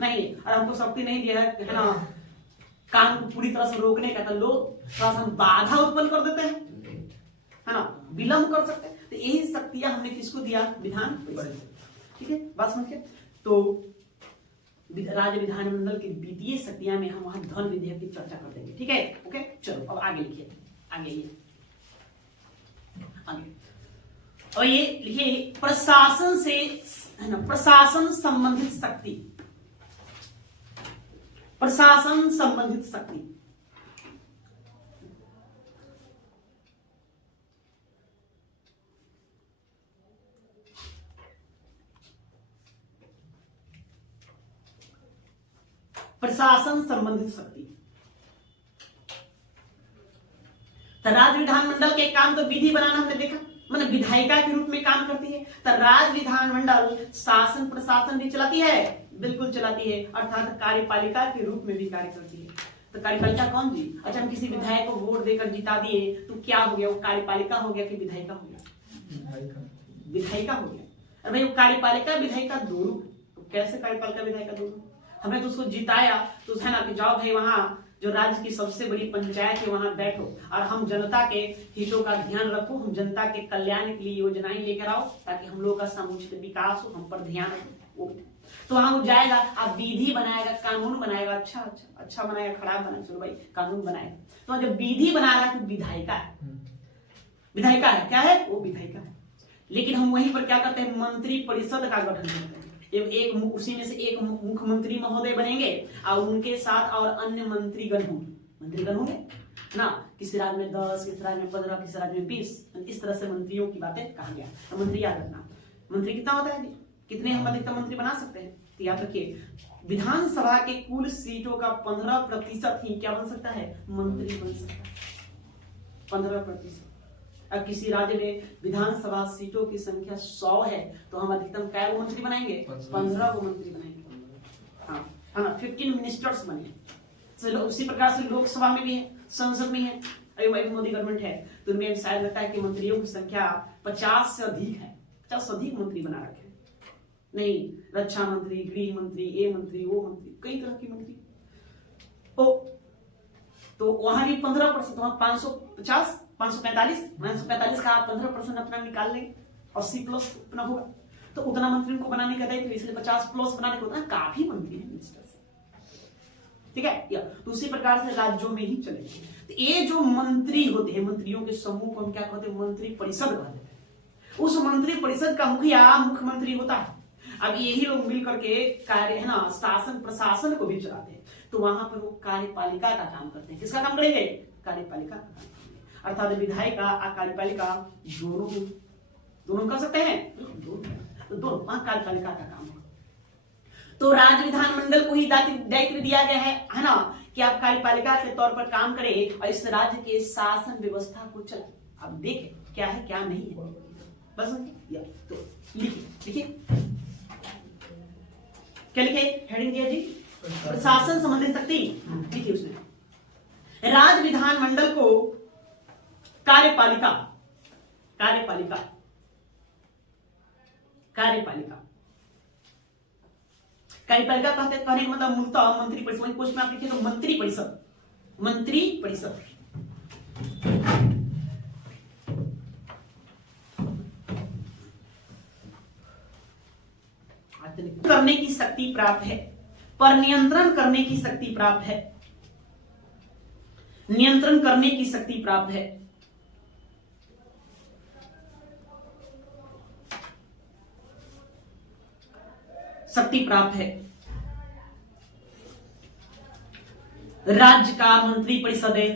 नहीं। और हमको शक्ति नहीं दिया है ना काम को पूरी तरह से रोकने का, तो लोग थोड़ा सा बाधा उत्पन्न कर देते हैं, है ना, विलंब कर सकते हैं। तो यही शक्तियां हमने किसको दिया, विधान परिषद, ठीक है, बात समझिए। तो राज्य विधानमंडल की वित्तीय शक्तियां में हम वहां धन विधेयक की चर्चा कर देंगे, ठीक है, ओके। चलो अब आगे लिखिए, आगे ये आगे, और ये लिखिए प्रशासन से, है ना, प्रशासन संबंधित शक्ति, प्रशासन संबंधित शक्ति, प्रशासन संबंधित शक्ति। तो राज्य विधानमंडल के काम तो विधि बनाना हमने देखा, मतलब विधायिका के रूप में काम करती है। तो राज्य विधानमंडल शासन प्रशासन भी चलाती है, बिल्कुल चलाती है, अर्थात कार्यपालिका के रूप में भी कार्य करती है। तो कार्यपालिका कौन जी, अच्छा हम किसी विधायक को वोट देकर जिता दिए तो क्या हो गया, वो कार्यपालिका हो गया कि विधायिका हो गया, विधायिका हो गया। अरे भाई वो कार्यपालिका विधायिका दोनों, तो कैसे कार्यपालिका विधायिका दोनों, हमें तो उसको जिताया तो है ना कि जाओ भाई वहां जो राज्य की सबसे बड़ी पंचायत है वहां बैठो और हम जनता के हितों का ध्यान रखो, हम जनता के कल्याण के लिए योजनाएं लेकर आओ ताकि हम लोग का समुचित विकास हो, हम पर ध्यान रखो। तो वहां वो जाएगा, आप विधि बनाएगा, कानून बनाएगा, अच्छा अच्छा अच्छा बनाएगा, खराब बनाएगा, चलो भाई कानून बनाएगा। तो जब विधि बना रहा है तो विधायिका है, विधायिका है, क्या है वो विधायिका है। लेकिन हम वहीं पर क्या करते हैं, मंत्री परिषद का गठन करते हैं, एक उसी में से एक मुख्यमंत्री महोदय बनेंगे और उनके साथ और अन्य मंत्रीगण होंगे, मंत्रीगण होंगे ना, किसी राज्य में 10, किसी राज्य में 15, किसी राज्य में 20, इस तरह से मंत्रियों की बातें कहा गया। तो मंत्री याद रखना, मंत्री कितना होता है, कितने हम अधिकतम मंत्री बना सकते हैं, तो याद रखिए विधानसभा के कुल सीटों का 15% ही क्या बन सकता है, मंत्री बन सकता है, 15%। अब किसी राज्य में विधानसभा सीटों की संख्या 100 है तो हम अधिकतम क्या वो मंत्री बनाएंगे, 15 को मंत्री बनाएंगे, हाँ है ना, 15 मिनिस्टर्स बने। उसी प्रकार से लोकसभा में भी है, संसद में है, अभी मोदी गवर्नमेंट है तो उनमें शायद लगता है कि मंत्रियों की संख्या 50 से अधिक है, 50 से अधिक मंत्री बना रखे हैं, नहीं रक्षा मंत्री, गृह मंत्री, ये मंत्री, वो मंत्री, कई तरह की मंत्री। तो वहां भी 15%, वहां 550, 545 का आप 15% अपना निकाल लेंगे, 80+ अपना होगा, तो उतना मंत्री को बनाने का दायित्व, इसलिए 50+ बनाने को उतना काफी मंत्री है मिनिस्टर से, ठीक है। या तो उसी प्रकार से राज्यों में ही चलेंगे। तो ये जो मंत्री होते हैं, मंत्रियों के समूह को हम क्या कहते हैं, मंत्री परिषद कहते हैं। उस मंत्री परिषद का मुखिया मुख्यमंत्री होता है। अब यही लोग मिल करके कार्य है ना, शासन प्रशासन को भी चलाते हैं। तो वहां पर वो कार्यपालिका का काम करते हैं, किसका काम करेंगे, कार्यपालिका का काम, अर्थात विधायिका और कार्यपालिका दोनों कर सकते हैं, तो दोनों कार्यपालिका का काम है। तो राज्य विधानमंडल को ही दायित्व दिया गया है ना, कि आप कार्यपालिका के तौर पर काम करें और इस राज्य के शासन व्यवस्था को चलाएं। अब देखें क्या है क्या नहीं है, बस तो लिखिए क्या लिखे, हेडिंग दिया जी, प्रशासन संबंधित शक्ति लिखिए उसमें। राज्य विधानमंडल को कार्यपालिका कार्यपालिका कार्यपालिका कार्यपालिका कहते हैं, कहने का मतलब मूलतः मंत्री परिषद, कुछ में आप लिखिए तो मंत्री परिषद, मंत्री परिषद। करने की शक्ति प्राप्त है, पर नियंत्रण करने की शक्ति प्राप्त है, नियंत्रण करने की शक्ति प्राप्त है, शक्ति प्राप्त है। राज्य का मंत्रिपरिषद है,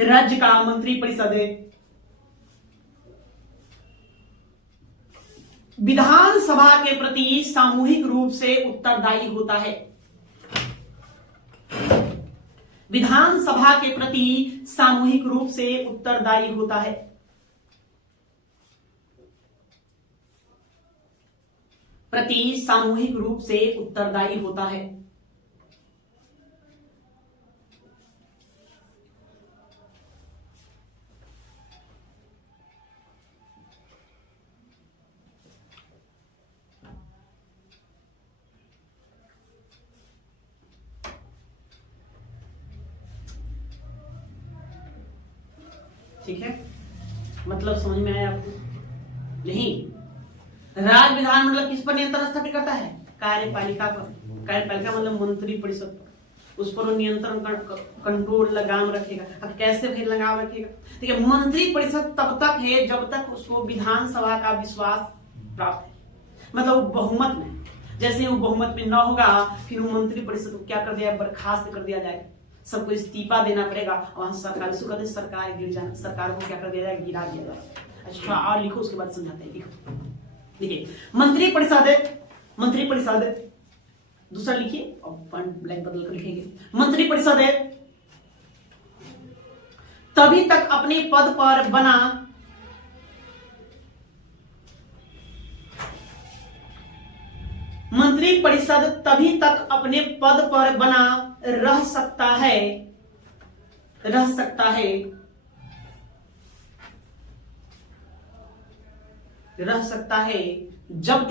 राज्य का मंत्रिपरिषद है। विधानसभा के प्रति सामूहिक रूप से उत्तरदायी होता है, विधानसभा के प्रति सामूहिक रूप से उत्तरदायी होता है। प्रति सामूहिक रूप से उत्तरदायी होता है। ठीक है, मतलब समझ में आया आपको? नहीं, राज्य विधानमंडल किस पर नियंत्रण स्थापित करता है? कार्यपालिका पर। कार्यपालिका मतलब मंत्री परिषद पर, उस पर वो नियंत्रण कंट्रोल लगाम रखेगा। अब कैसे फिर लगाम रखेगा? ठीक है, मंत्री परिषद तब तक है जब तक उसको विधानसभा का विश्वास प्राप्त है, मतलब बहुमत में। जैसे वो बहुमत में न होगा फिर वो मंत्री परिषद को क्या कर दिया, बर्खास्त कर दिया जाएगा, सबको इस्तीफा देना पड़ेगा। वहां सरकार इसको कहते हैं सरकार गिर जाना, सरकार को क्या कर दिया जाएगा, गिरा दिया जाएगा। अच्छा और लिखो, उसके बाद समझाते हैं। लिखो, देखिए मंत्री परिषद है, मंत्री परिषद है। दूसरा लिखिए और ब्लैक बदल कर लिखेंगे। मंत्री परिषद है तभी तक अपने पद पर बना, मंत्री परिषद तभी तक अपने पद पर बना रह सकता है, रह सकता है, रह सकता है जब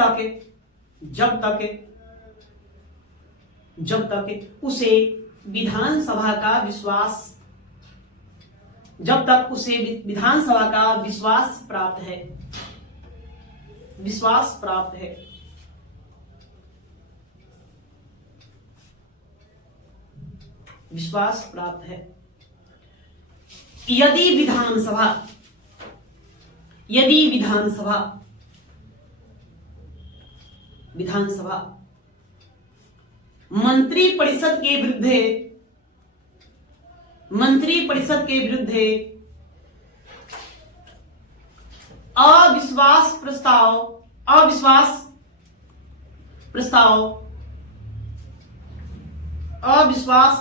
तक उसे विधानसभा का विश्वास, जब तक उसे विधानसभा का विश्वास प्राप्त है, विश्वास प्राप्त है। विश्वास प्राप्त है। यदि विधानसभा मंत्री परिषद के विरुद्ध अविश्वास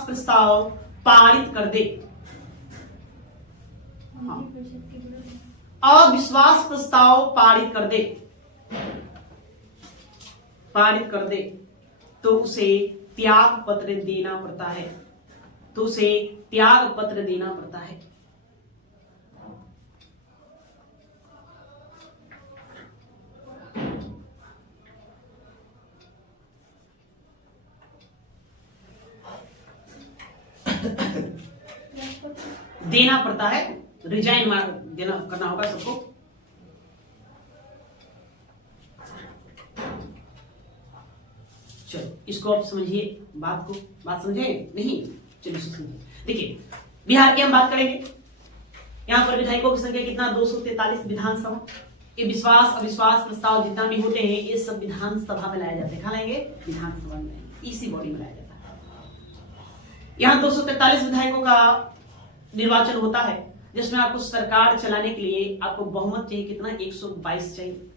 प्रस्ताव पारित कर दे, अविश्वास प्रस्ताव पारित कर दे तो उसे त्याग पत्र देना पड़ता है, तो उसे त्याग पत्र देना पड़ता है। देना पड़ता है, रिजाइन देना करना होगा सबको। चलो इसको आप समझिए, बात समझे नहीं? चलिए समझिए। देखिए बिहार की हम बात करेंगे। यहाँ पर विधायकों की संख्या कितना, 243 विधानसभा। ये विश्वास अविश्वास प्रस्ताव जितना भी होते हैं ये सब विधानसभा में लाए जाते हैं। कहाँ लाएंगे? विधानसभा में, इसी बॉडी में लाया जाता है। यहाँ 243 विधायकों का निर्वाचन होता है, जिसमें आपको सरकार चलाने के लिए आपको बहुमत चाहिए कितना, 122 चाहिए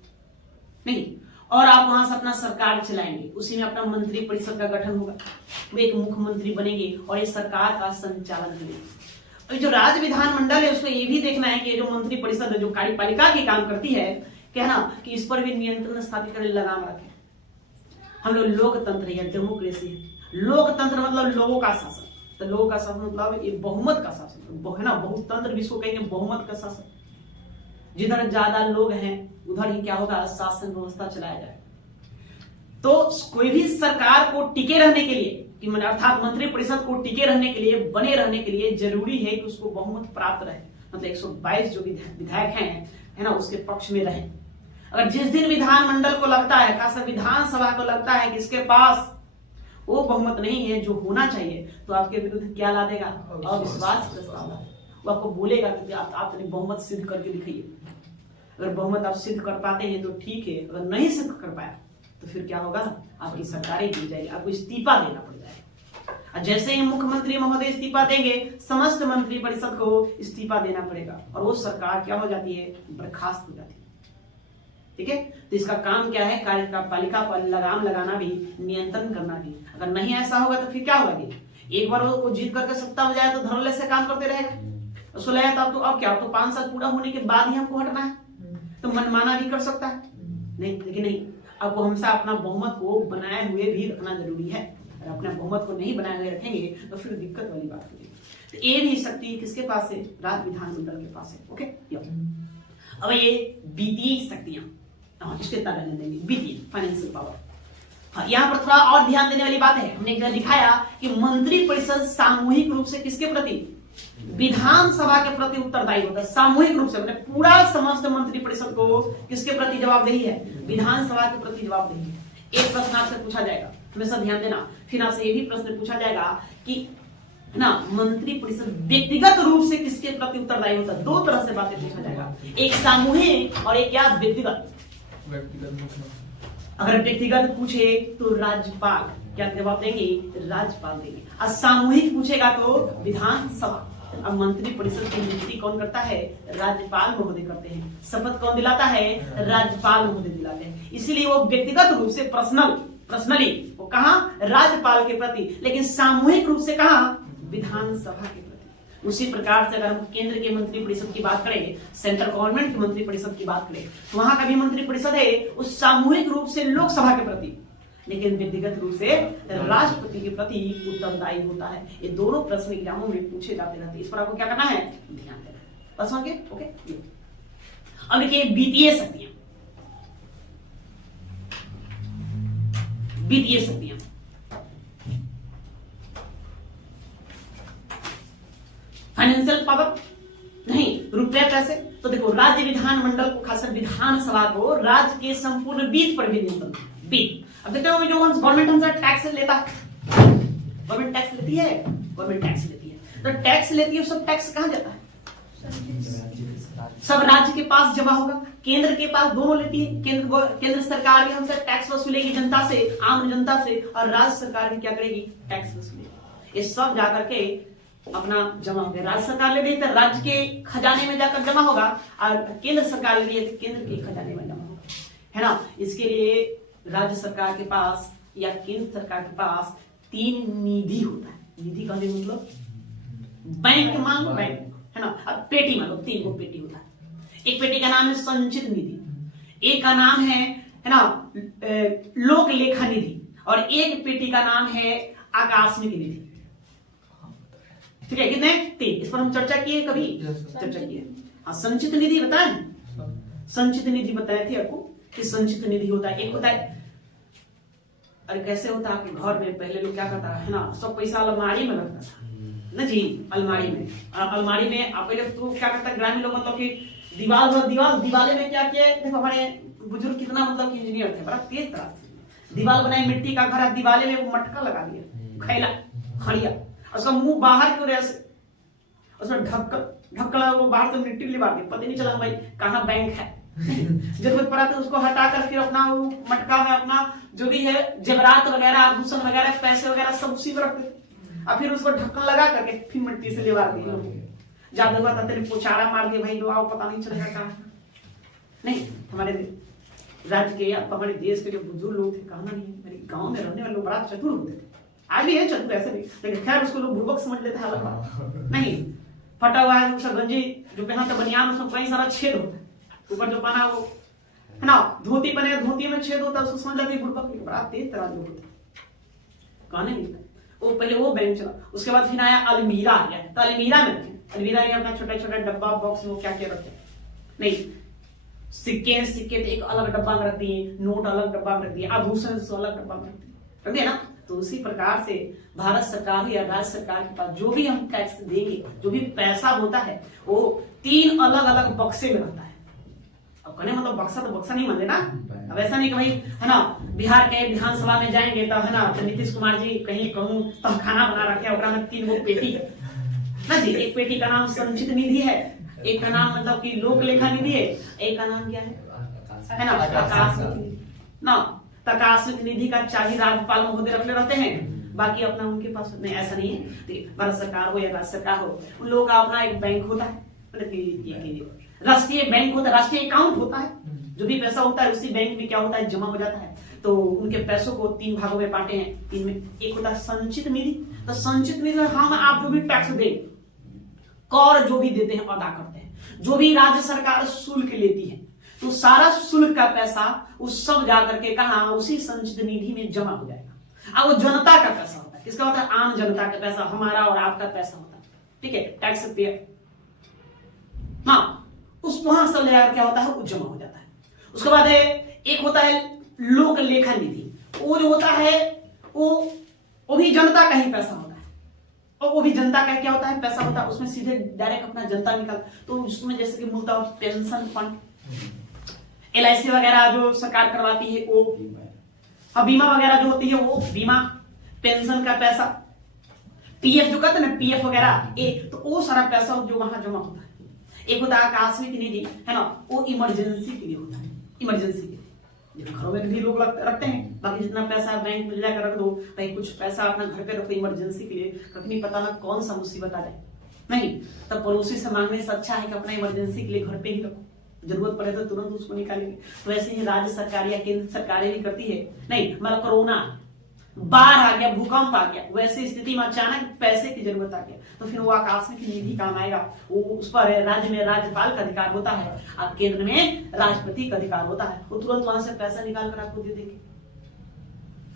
नहीं, और आप वहां से अपना सरकार चलाएंगे। उसी में अपना मंत्री परिषद का गठन होगा, वो एक मुख्यमंत्री बनेंगे और ये सरकार का संचालन करेंगे। जो राज्य विधानमंडल है उसको ये भी देखना है कि जो मंत्री परिषद जो कार्यपालिका की काम करती है, क्या है ना, कि इस पर भी नियंत्रण स्थापित करने लगाम रखे। हम लोग लोकतंत्र है, डेमोक्रेसी है। लोकतंत्र मतलब लोगों का शासन, तो लोगों का शासन मतलब ये बहुमत का शासन है ना। बहुतंत्र भी इसको कहेंगे, बहुमत का शासन। जिधर ज्यादा लोग हैं उधर ही क्या होगा, शासन व्यवस्था चलाया जाए। तो कोई भी सरकार को टिके रहने के लिए, कि अर्थात मंत्री परिषद को टिके रहने के लिए, बने रहने के लिए जरूरी है कि उसको बहुमत प्राप्त रहे, मतलब 122 जो विधायक हैं है ना, उसके पक्ष में रहे। अगर जिस दिन विधानमंडल को लगता है, खासकर विधानसभा को लगता है कि इसके पास वो बहुमत नहीं है जो होना चाहिए, तो आपके विरुद्ध क्या ला देगा, अविश्वास प्रस्ताव। वो आपको बोलेगा कि आप अपनी बहुमत सिद्ध करके दिखाइए। अगर बहुमत आप सिद्ध कर पाते हैं तो ठीक है, अगर नहीं सिद्ध कर पाया तो फिर क्या होगा, आपकी सरकार ही गिर जाएगी, आपको इस्तीफा देना पड़ जाएगा। और जैसे ही मुख्यमंत्री महोदय इस्तीफा देंगे, समस्त मंत्री परिषद को इस्तीफा देना पड़ेगा और वो सरकार क्या हो जाती है, बर्खास्त हो जाती है। ठीक है, तो इसका काम क्या है, कार्यपालिका पर लगाम लगाना भी, नियंत्रण करना भी। अगर नहीं ऐसा होगा तो फिर क्या होगा, एक बार वो जीत करके सत्ता में जाए तो धड़ल्ले से काम करते रहेगा, उसको लगेगा तो अब क्या, तो 5 साल पूरा होने के बाद ही हमको हटना है, तो मनमाना भी कर सकता है नहीं, लेकिन नहीं, आपको हमेशा अपना बहुमत को बनाए हुए भी रखना जरूरी है। अगर अपना बहुमत को नहीं बनाए हुए रखेंगे तो फिर दिक्कत वाली बात होगी। तो ये भी शक्ति किसके पास है, राज्य विधानमंडल के पास है। ओके, अब ये वित्तीय शक्तियां, इसके तरह देंगे वित्तीय फाइनेंशियल पावर। हाँ, यहाँ पर थोड़ा और ध्यान देने वाली बात है, हमने दिखाया कि मंत्री परिषद सामूहिक रूप से किसके प्रति, विधानसभा के प्रति उत्तरदायी होता है। सामूहिक रूप से मैंने पूरा समस्त मंत्री परिषद को किसके प्रति जवाबदेही है, विधानसभा के प्रति जवाबदेही है। एक प्रश्न आपसे पूछा जाएगा, हमेशा ध्यान देना, फिर आपसे ये भी प्रश्न पूछा जाएगा कि ना मंत्री परिषद व्यक्तिगत रूप से किसके प्रति उत्तरदायी होता है। 2 तरह से बातें पूछा जाएगा, एक सामूहिक और एक क्या, व्यक्तिगत। अगर व्यक्तिगत पूछे तो राज्यपाल क्या जवाब देंगे, राज्यपाल देंगे। और सामूहिक पूछेगा तो विधानसभा। अब मंत्री परिषद की नियुक्ति कौन करता है, राज्यपाल महोदय करते हैं। शपथ कौन दिलाता है, राज्यपाल महोदय दिलाते हैं। इसीलिए वो व्यक्तिगत रूप से पर्सनली वो कहा, राज्यपाल के प्रति, लेकिन सामूहिक रूप से कहा, विधानसभा के प्रति। उसी प्रकार से अगर हम केंद्र के मंत्री परिषद की बात करें, सेंट्रल गवर्नमेंट की मंत्री परिषद की बात करें, तो वहां का भी मंत्री परिषद है उस सामूहिक रूप से लोकसभा के प्रति, लेकिन व्यक्तिगत रूप से राष्ट्रपति के प्रति उत्तरदायी होता है। ये दोनों प्रश्न एग्जामों में पूछे जाते रहते हैं, इस पर आपको क्या करना है, ध्यान देना। बस ओके ओके। अब देखिए वित्तीय शक्तियां, वित्तीय शक्तियां, फाइनेंशियल पावर नहीं, रुपया पैसे। तो देखो राज्य विधानमंडल को, खासकर विधानसभा को, राज्य के संपूर्ण वित्त पर भी नियंत्रण, वित्त। अब देखते हो जो गवर्नमेंट हमसे टैक्स लेता है, गवर्नमेंट टैक्स लेती है, गवर्नमेंट टैक्स लेती है, तो टैक्स लेती है, सब टैक्स कहां जाता है, सब राज्य के पास जमा होगा, केंद्र के पास, दोनों लेती है। केंद्र सरकार भी हमसे टैक्स वसूलेगी जनता से, आम जनता से, और राज्य सरकार भी क्या करेगी, टैक्स वसूलेगी। ये सब जाकर के अपना जमा हो गया, राज्य सरकार ले रही है तो राज्य के खजाने में जाकर जमा होगा, और केंद्र सरकार ले रही है तो केंद्र के खजाने में जमा होगा, है ना। इसके लिए राज्य सरकार के पास या केंद्र सरकार के पास 3 निधि होता है। निधि का मतलब बैंक, मान लो बैंक, है ना। अब पेटी मान लो, 3 को पेटी होता है। एक पेटी का नाम है संचित निधि, एक का नाम है ना लोक लेखा निधि, और एक पेटी का नाम है आकस्मिक निधि। ठीक है, कितने, 3। इस पर हम चर्चा किए, कभी चर्चा किए। हाँ, संचित निधि बताएं, संचित निधि बताए थे आपको कि संचित निधि होता है। एक होता है, अरे कैसे होता है आपके घर में, पहले लोग क्या करता है ना, सब पैसा अलमारी में रखता था ना जी, अलमारी में। अलमारी में आप पहले तो क्या करता है ग्रामीण लोग, मतलब कि दीवाले में क्या किया, देखो हमारे बुजुर्ग कितना मतलब कि इंजीनियर थे, बड़ा तेज तरह से दीवार बनाई, मिट्टी का घर, दीवाले में वो मटका लगा दिया, खैला खड़िया, उसका मुंह बाहर की वजह से, उसमें ढक्कन वो बाहर से मिट्टी लिवा दी, पता नहीं चला भाई कहाँ बैंक है। जरूरत पड़ा तो उसको हटाकर फिर अपना वो मटका में अपना जो भी है जेवरात वगैरह, आभूषण वगैरह, पैसे वगैरह सब उसी में रखते, और फिर उसको ढक्कन लगा करके फिर मिट्टी से लिवा दिए। ज्यादा हुआ था तेरे पोचारा मार दिया भाई, आओ पता नहीं चलेगा कहाँ। नहीं, हमारे राज्य के या हमारे देश के जो बुजुर्ग लोग थे, कहना नहीं, मेरे गांव में रहने वाले लोग बड़ा चतुर होते थे, आज भी है चतुर ऐसे नहीं, लेकिन खैर उसको लोग बुर्बक समझ लेते हैं, अलग बात नहीं। फटा हुआ है उसका गंजी जो पहनता बनियान, उसमें कई सारा छेद होता है, ऊपर जो पहना वो है ना, धोती पहने, धोती में छेद होता है, उसको समझ लेते हैं बुर्बक, बड़ा तेज तरह जो होता है, कहने नहीं। वो पहले वो बैंक चला, उसके बाद फिर आया अलमीरा आ गया, तो अलमीरा में रखे, अलमीरा में अपना छोटा छोटा डब्बा बॉक्स में क्या क्या रखते नहीं, सिक्के तो एक अलग डब्बा में रख दिए, नोट अलग डब्बा में रख दिए, आभूषण अलग डब्बा में रख दिए ना। तो उसी प्रकार से भारत सरकार या राज्य सरकार के पास जो भी हम टैक्स देंगे, जो भी पैसा होता है, वो 3 अलग अलग बक्से में रहता है। अब कहने मतलब बक्सा तो बक्सा नहीं मान लेना, अब ऐसा नहीं कि भाई है ना बिहार के विधानसभा में जाएंगे तो है ना, तो नीतीश कुमार जी कहीं कहूँ तो खाना बना रखे, और में 3 वो पेटी ना जी, एक पेटी का नाम संचित निधि है, एक का नाम मतलब कि लोक लेखा निधि है, एक का नाम क्या है ना आकाश निधि ना। तक आश्रित निधि का चाबी राज्यपाल महोदय रखले रहते हैं, बाकी अपना उनके पास नहीं, ऐसा नहीं है। तो भारत सरकार हो या राज्य सरकार हो, उन लोगों का अपना एक बैंक होता है, मतलब राष्ट्रीय बैंक होता है, राष्ट्रीय अकाउंट होता है। जो भी पैसा होता है उसी बैंक में क्या होता है, जमा हो जाता है। तो उनके पैसों को 3 भागों में बांटे हैं। इनमें एक होता है संचित निधि। तो संचित निधि में हम आप जो भी टैक्स दे, कर जो भी देते हैं अदा करते हैं, जो भी राज्य सरकार शुल्क लेती है, तो सारा शुल्क का पैसा उस सब जाकर के कहा, उसी संचित निधि में जमा हो जाएगा। अब वो जनता का पैसा होता है। किसका होता है? आम जनता का पैसा, हमारा और आपका पैसा होता है, ठीक है, टैक्स पेयर। हाँ, उस वहां सब ले क्या होता है, वो जमा हो जाता है। उसके बाद है एक होता है लोक लेखा निधि। वो जो होता है वो भी जनता का ही पैसा होता है, और वो भी जनता का क्या होता है, पैसा होता है। उसमें सीधे डायरेक्ट अपना जनता निकाल, तो उसमें जैसे कि मूलतः पेंशन फंड, LIC वगैरह जो सरकार करवाती है वो, और बीमा वगैरह जो होती है वो बीमा, पेंशन का पैसा, PF जो कहते हैं ना, PF वगैरह, तो वो सारा पैसा जो वहां जमा होता है। एक होता है आकस्मिक निधि, है ना, वो इमरजेंसी के लिए होता है, इमरजेंसी के लिए। घरों में भी लोग रखते हैं, बाकी जितना पैसा बैंक में जाकर रख दो, कहीं कुछ पैसा अपना घर पे रखो इमरजेंसी के लिए, कभी पता ना कौन सा मुसीबत आ जाए। नहीं, तब पड़ोसी से मांगने से अच्छा है कि अपना इमरजेंसी के लिए घर पे ही रखो, जरूरत पड़े तो तुरंत उसको निकालेंगे। तो ऐसे ही राज्य सरकार या केंद्र सरकारें भी करती है। नहीं, हमारा कोरोना, बाढ़ आ गया, भूकंप आ गया, वैसी स्थिति में अचानक पैसे की जरूरत आ गया, तो फिर वो आकस्मिक निधि काम आएगा। वो उस पर राज्य में राज्यपाल का अधिकार होता है और केंद्र में राष्ट्रपति का अधिकार होता है। वो तुरंत वहां से पैसा निकाल कर आपको दे देंगे,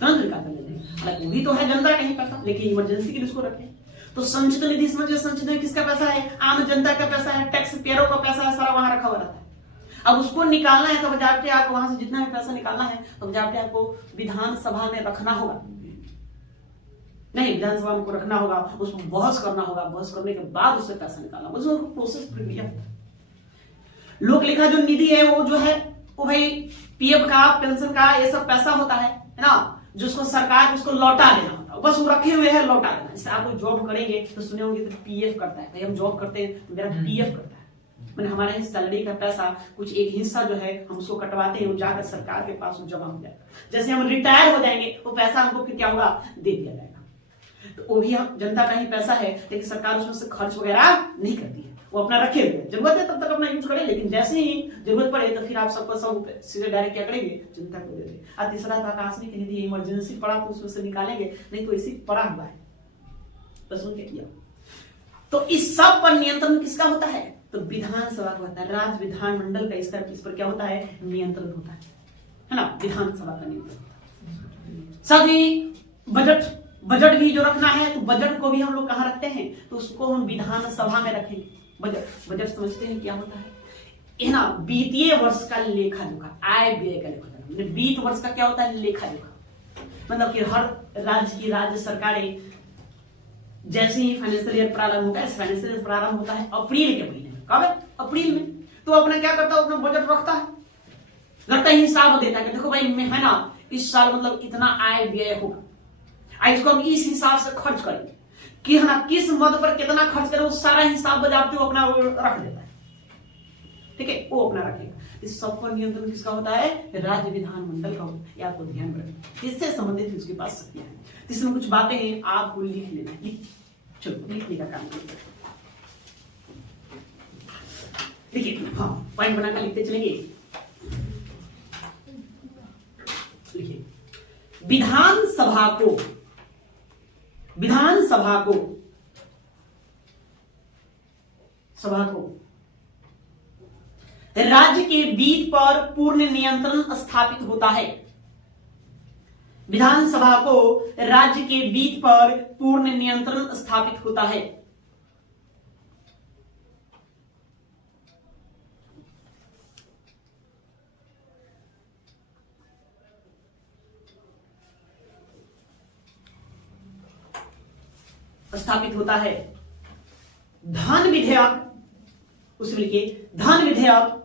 तुरंत निकाल कर ले देंगे। हालांकि वो भी तो है जनता का ही पैसा, लेकिन इमरजेंसी के लिए उसको रखें। तो संचित निधि समझिए, संचित निधि किसका पैसा है? आम जनता का पैसा है, टैक्स पेयरों का पैसा है, सारा वहां रखा हुआ रहता है। अब उसको निकालना है तो बजाते आपको वहां से जितना भी पैसा निकालना है तो बजाते आपको विधानसभा में रखना होगा। नहीं, विधानसभा में रखना होगा, उसमें बहस करना होगा, बहस करने के बाद उससे पैसा निकालना होगा, उसको प्रोसेस प्रक्रिया। लोक लेखा जो निधि है वो जो है वो भाई PF का, पेंशन का, ये सब पैसा होता है ना, जिसको सरकार उसको लौटा देना होता है। बस वो रखे हुए है, लौटा देना। जैसे आप जॉब करेंगे तो सुने होंगे तो PF करता है, भाई हम जॉब करते हैं तो मेरा PF करता है, मैंने हमारे ही सैलरी का पैसा कुछ एक हिस्सा जो है हम उसको कटवाते हैं, वो जाकर सरकार के पास जमा हो जाएगा। जैसे हम रिटायर हो जाएंगे वो पैसा हमको फिर क्या होगा, दे दिया जाएगा। तो वो भी हम जनता का ही पैसा है, लेकिन सरकार उसमें से खर्च वगैरह नहीं करती है, वो अपना रखे हुए, जरूरत है तब तक अपना यूज करें, लेकिन जैसे ही जरूरत पड़े तो फिर आप सबको सब सीधे डायरेक्ट क्या करेंगे, जनता को दे देंगे। और तीसरा था आकस्मिक निधि, इमरजेंसी पड़ा तो उसमें से निकालेंगे, नहीं तो इसी पड़ा हुआ है, बस उनके किया। तो इस सब पर नियंत्रण किसका होता है? तो विधानसभा का होता है, राज्य विधानमंडल का इस पर क्या होता है, नियंत्रण होता है ना, विधानसभा का नियंत्रण। साथ ही बजट भी जो रखना है तो बजट को भी हम लोग कहाँ रखते हैं, तो उसको हम विधानसभा में रखेंगे। बजट समझते हैं क्या होता है, ये ना वित्तीय वर्ष का लेखा जोखा, आय व्यय का लेखा जोखा। वित्त वर्ष का क्या होता है, लेखा जोखा। मतलब कि हर राज्य की राज्य सरकारें जैसे ही फाइनेंशियल ईयर प्रारंभ होता है, फाइनेंशियल ईयर प्रारंभ होता है अप्रैल के महीने में। कब है? अप्रैल में। तो अपना क्या करता है, अपना बजट रखता है, रखता ही हिसाब देता है कि देखो भाई है ना, इस साल मतलब इतना आय व्यय होगा, इसको हम इस हिसाब से खर्च करेंगे कि है ना, किस मद पर कितना खर्च करें, वो सारा हिसाब बजाते हुए अपना रख देता है, ठीक है, वो अपना रखेगा। इस सब पर नियंत्रण किसका होता है, राज्य विधानमंडल का होता है। ये आपको ध्यान रखना, इससे संबंधित उसके पास शक्तियां हैं। इसमें कुछ बातें हैं, आपको लिख लेना है। चलो लिखने का काम करें, देखिए, हाँ पॉइंट बनाकर लिखते चलेंगे। लिखिए, विधानसभा को राज्य के वित्त पर पूर्ण नियंत्रण स्थापित होता है। विधानसभा को राज्य के वित्त पर पूर्ण नियंत्रण स्थापित होता है। धन विधेयक, उसमें लिखिए धन विधेयक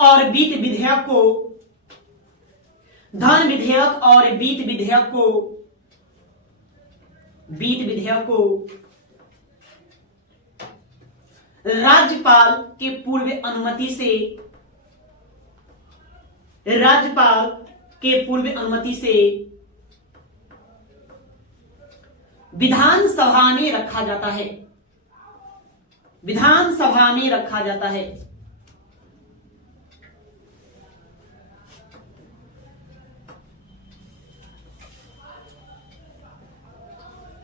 और वित्त विधेयक को, धन विधेयक और वित्त विधेयक को राज्यपाल के पूर्व अनुमति से राज्यपाल के पूर्व अनुमति से विधानसभा में रखा जाता है। विधानसभा में रखा जाता है।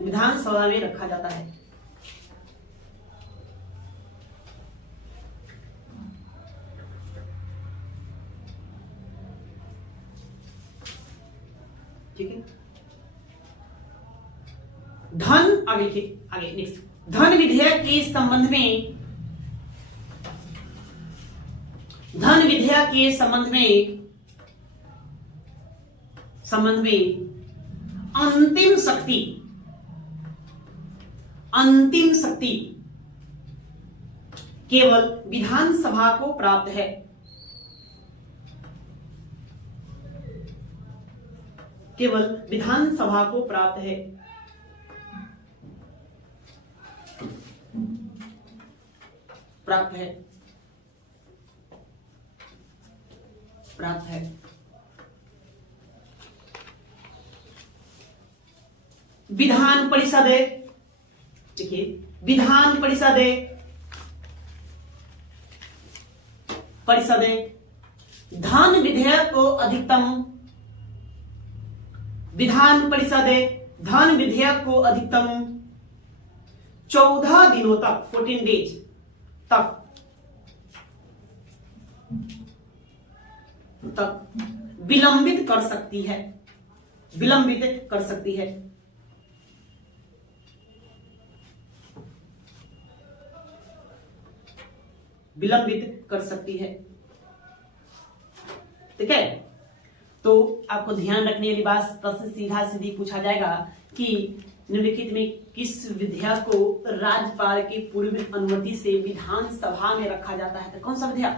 विधानसभा में रखा जाता है। ठीक है। धन आगे नेक्स्ट, धन विधेयक के संबंध में, धन विधेयक के संबंध में अंतिम शक्ति केवल विधानसभा को प्राप्त है। केवल विधानसभा को प्राप्त है। प्राप्त है। प्राप्त है। विधान परिषद, देखिए विधान परिषद धन विधेयक को अधिकतम, विधान परिषद धन विधेयक को अधिकतम 14 दिनों तक, 14 डेज तक विलंबित कर सकती है। विलंबित कर सकती है। विलंबित कर सकती है। ठीक है। तो आपको ध्यान रखने वाली बात, प्रश्न सीधा सीधी पूछा जाएगा कि निम्नलिखित में किस विधेयक को राज्यपाल की पूर्व अनुमति से विधानसभा में रखा जाता है? तो कौन सा विधेयक?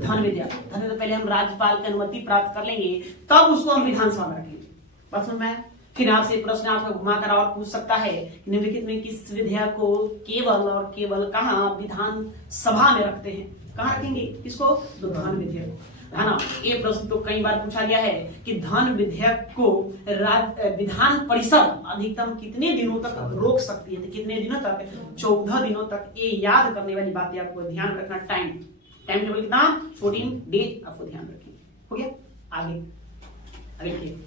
धन विधेयक। धन तो पहले हम राज्यपाल की अनुमति प्राप्त कर लेंगे, तब उसको हम विधानसभा में रखेंगे। बात समझ में? फिर आपसे प्रश्न आपको घुमाकर और पूछ सकता है कि निम्नलिखित में किस विधेयक को केवल और केवल कहां विधानसभा में रखते हैं? कहां रखेंगे किसको? तो धन विधेयक, है ना। ये प्रश्न तो कई बार पूछा गया है कि धन विधेयक को विधान परिषद अधिकतम कितने दिनों तक रोक सकती है? तो कितने दिनों तक? 14 दिनों तक। ये याद करने वाली बातें आपको ध्यान रखना। टाइम टेबल कितना? 14 डेज आपको ध्यान रखेंगे। हो गया। आगे देखिए,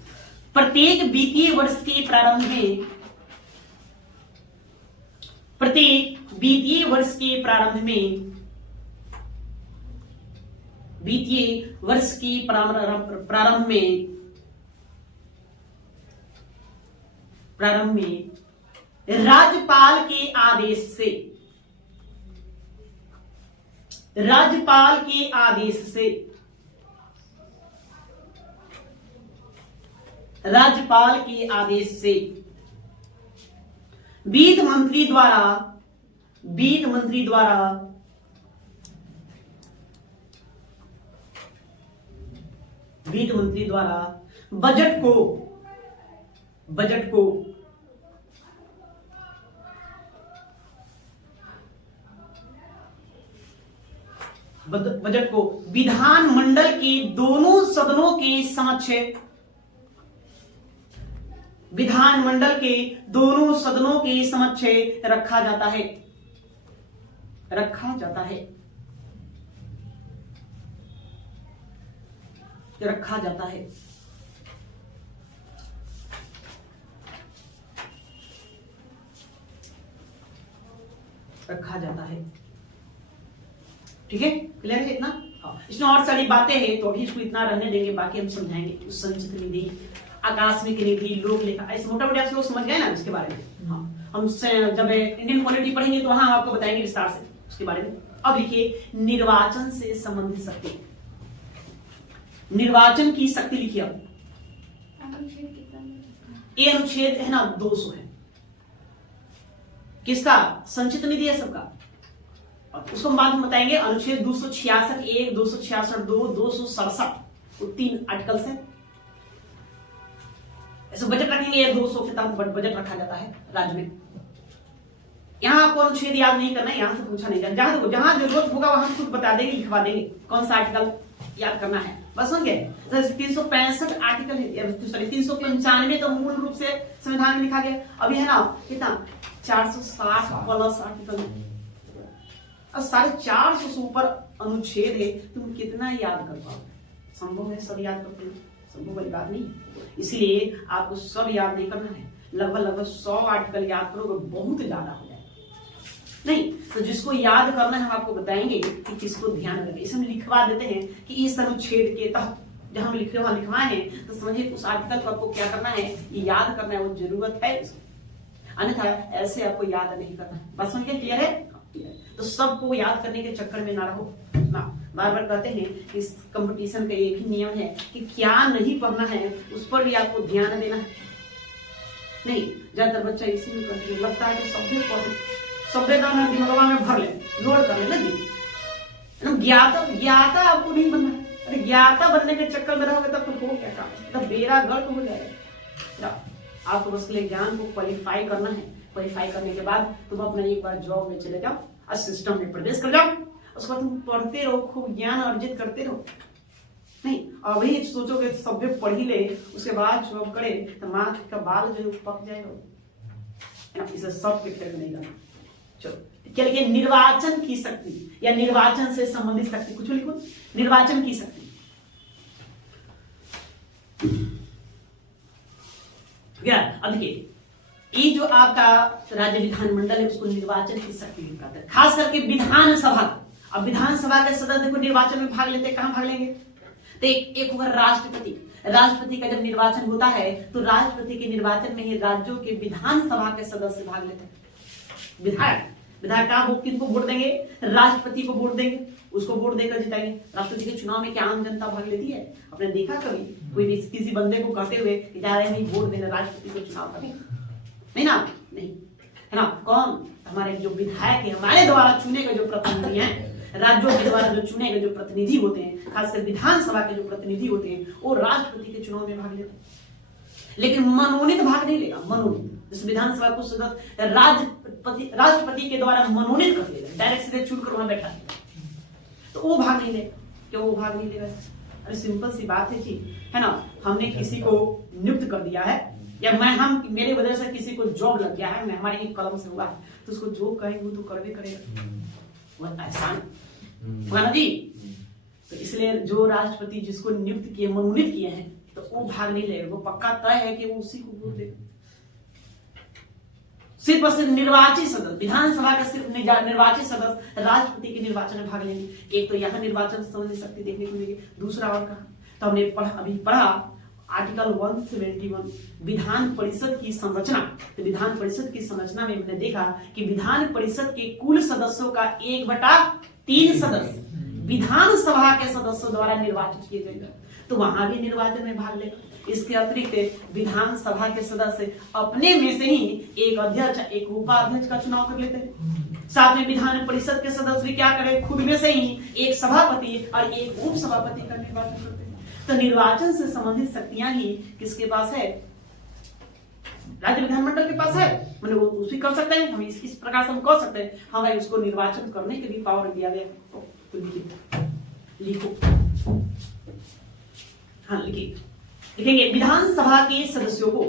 प्रत्येक वित्तीय वर्ष के प्रारंभ में, प्रत्येक वित्तीय वर्ष के प्रारंभ में, वित्तीय वर्ष की प्रारंभ में राज्यपाल के आदेश से, राज्यपाल के आदेश से, राज्यपाल के आदेश से वित्त मंत्री द्वारा बजट को विधानमंडल के दोनों सदनों के समक्ष, विधानमंडल के दोनों सदनों के समक्ष रखा जाता है। रखा जाता है। रखा जाता है। रखा जाता है। ठीक है, क्लियर है इतना? हाँ, इसमें और सारी बातें हैं तो अभी इसको इतना रहने देंगे, बाकी हम समझाएंगे। उस संचित निधि, आकस्मिक निधि, लोक लेखा, ऐसे मोटा मोटा आप लोग समझ गए ना इसके बारे में। हाँ, हम जब इंडियन पॉलिटी पढ़ेंगे तो वहां आपको बताएंगे विस्तार से उसके बारे में। अब देखिए, निर्वाचन से संबंधित शक्ति, निर्वाचन की शक्ति लिखिए। अब ये अनुच्छेद है ना 200 है। किसका? संचित निधि है सबका। उसको हम बाद में बताएंगे। अनुच्छेद 266 1, 266 2, 267 3 आर्टिकल्स है। ऐसे बजट रखेंगे 200 के तहत बजट रखा जाता है राज्य में। यहाँ आपको अनुच्छेद याद नहीं करना है, यहाँ से पूछा नहीं जाए। जहां जरूरत होगा वहां खुद बता देंगे, लिखवा देंगे कौन सा आर्टिकल याद करना है। बस समझ गए। 365 आर्टिकल है, सॉरी 395 तो मूल रूप से संविधान में लिखा गया। अभी है ना कितना 460 प्लस आर्टिकल और 450 से ऊपर अनुच्छेद है। तुम कितना याद कर पाओ? संभव है सब याद करते हैं? संभव वाली बात नहीं है। इसलिए आपको सब याद नहीं करना है, लगभग 100 आर्टिकल याद करोगे बहुत ज्यादा हो जाएगा। नहीं तो जिसको याद करना है हम आपको बताएंगे कि किसको ध्यान रखें। इसमें लिखवा देते हैं कि इस अनुच्छेद के तहत जहां हम लिखवाए हैं तो समझिए उस आर्टिकल को आपको क्या करना है, ये याद करना है, वो जरूरत है उसकी, अन्यथा ऐसे आपको याद नहीं करना है। बात समझ गए? क्लियर है? तो सबको याद करने के चक्कर में ना रहो ना। बार बार कहते हैं कि इस कंपटीशन का एक ही नियम है कि क्या नहीं पढ़ना है उस पर भी आपको ध्यान देना है। नहीं ज्यादातर बच्चा इसी में करते लगता है कि सभ्य दिमाग में भर ले, लोड कर ले ना। ज्ञाता आपको नहीं बनना है। अरे ज्ञाता बनने के चक्कर में रहोगे तब तो हो क्या काम, तब बेड़ा गर्क हो जाएगा। आपको बस के लिए ज्ञान को क्वालिफाई करना है। क्वालिफाई करने के बाद तुम अपना एक बार जॉब में चले जाओ और सिस्टम में प्रवेश कर जाओ। उसके बाद तुम पढ़ते रहो, खूब ज्ञान अर्जित करते रहो। नहीं और वही सोचोगे सभ्य पढ़ ही ले उसके बाद जॉब करे तो माँ का बाल जो पक जाएगा। इसे सब के फेर नहीं जाना। चलो चलिए निर्वाचन की शक्ति या निर्वाचन से संबंधित शक्ति कुछ लिखो। निर्वाचन की शक्ति अब देखिए ये जो आपका राज्य विधानमंडल है उसको निर्वाचन की शक्ति भी कहते हैं, खास करके विधानसभा। अब विधानसभा के सदस्य देखो निर्वाचन में भाग लेते हैं, कहां भाग लेंगे? तो एक होगा राष्ट्रपति। राष्ट्रपति का जब निर्वाचन होता है तो राष्ट्रपति के निर्वाचन में ही राज्यों के विधानसभा के सदस्य भाग लेते हैं। विधायक किनको वोट देंगे? राष्ट्रपति को वोट देंगे, उसको वोट देकर जिताएंगे। राष्ट्रपति के चुनाव में क्या आम जनता भाग लेती है? आपने देखा कभी कोई भी किसी बंदे को कहते हुए कि जा रहे हैं वोट देने राष्ट्रपति को चुनाव करें? नहीं ना, नहीं है ना। कौन? हमारे जो विधायक है, हमारे द्वारा चुने गए जो प्रतिनिधि हैं, राज्यों के द्वारा जो चुने गए जो प्रतिनिधि होते हैं, खासकर विधानसभा के जो प्रतिनिधि होते हैं वो राष्ट्रपति के चुनाव में भाग लेते हैं। लेकिन मनोनीत भाग नहीं लेगा। मनोनीत जैसे विधानसभा को सदस्य राष्ट्रपति के द्वारा मनोनीत कर लेगा, डायरेक्ट सीधे चुनकर वहां बैठा तो वो भाग नहीं लेगा। क्यों वो भाग नहीं लेगा? अरे सिंपल सी बात है जी, है ना। हमने किसी को नियुक्त कर दिया है या मेरे वजह से किसी को जॉब लग गया है, मैं हमारे एक कलम से हुआ है तो उसको जो कहेंगे वो तो करवे करेगा, वो एहसान हुआ ना जी। तो इसलिए जो राष्ट्रपति जिसको नियुक्त किए मनोनीत किए हैं तो वो भाग नहीं लेगा। वो पक्का तय है कि वो उसी को वोट देगा। सिर्फ और सिर्फ निर्वाचित सदस्य, विधानसभा का सिर्फ निर्वाचित सदस्य राष्ट्रपति के निर्वाचन में भाग लेंगे। एक तो यहाँ निर्वाचन से संबंधित शक्ति देखने को मिलेगी, दूसरा और कहा तो हमने अभी पढ़ा आर्टिकल 171 विधान परिषद की संरचना। तो विधान परिषद की संरचना में हमने देखा कि विधान परिषद के कुल सदस्यों का 1/3 सदस्य विधानसभा के सदस्यों द्वारा निर्वाचित किए जाएंगे। तो वहां भी निर्वाचन में भाग लेगा। इसके अतिरिक्त विधानसभा के सदस्य अपने में से ही एक अध्यक्ष एक उपाध्यक्ष का चुनाव कर लेते हैं। साथ में विधान परिषद के सदस्य भी क्या करें, खुद में से ही एक सभापति और एक उप सभापति का निर्वाचन करते हैं। तो निर्वाचन से संबंधित शक्तियां ही किसके पास है? राज्य विधानमंडल के पास है। मतलब वो उसी कर सकते हैं। हम इस प्रकार से हम कह सकते हैं हाँ भाई उसको निर्वाचन करने के भी पावर दिया गया। तो लिखो हाँ लिखेंगे विधानसभा के सदस्यों को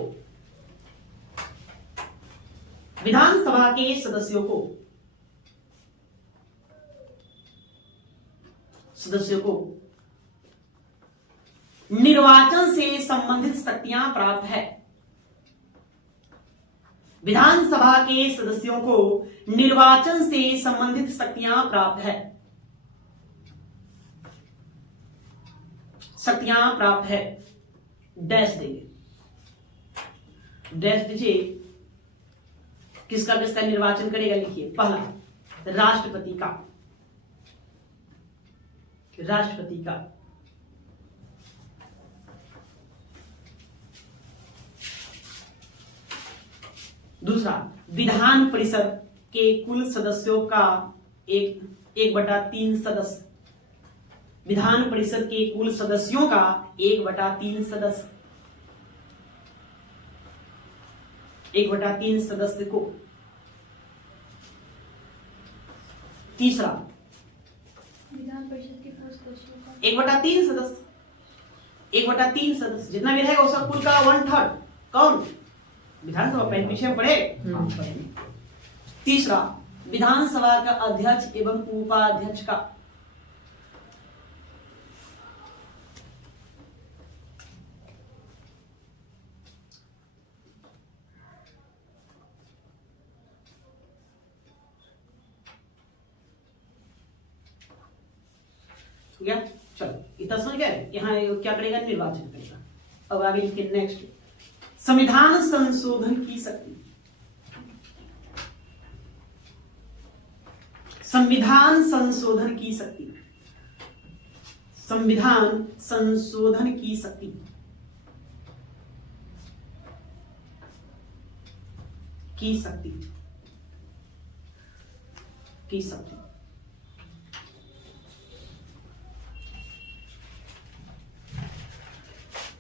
निर्वाचन से संबंधित शक्तियां प्राप्त है। विधानसभा के सदस्यों को निर्वाचन से संबंधित शक्तियां प्राप्त है। शक्तियां प्राप्त है डैश देंगे, डैश दीजिए। किसका किसका निर्वाचन करेगा? लिखिए पहला राष्ट्रपति का, दूसरा विधान परिषद के कुल सदस्यों का 1/3 सदस्य, विधान परिषद के कुल सदस्यों का 1/3 सदस्य, 1/3 सदस्य को। तीसरा विधान परिषद के कुल सदस्यों का 1/3 सदस्य, 1/3 सदस्य, जितना भी रहेगा उसका कुल का 1/3 कौन? विधानसभा। पहले पीछे हम पढ़े। तीसरा, विधानसभा का अध्यक्ष एवं उपाध्यक्ष का गया। चलो इतना समझ गए। यहाँ क्या करेगा? निर्वाचन करेगा। अब आगे लिखिए नेक्स्ट, संविधान संशोधन की शक्ति। संविधान संशोधन की शक्ति, संविधान संशोधन की शक्ति, की शक्ति, की शक्ति।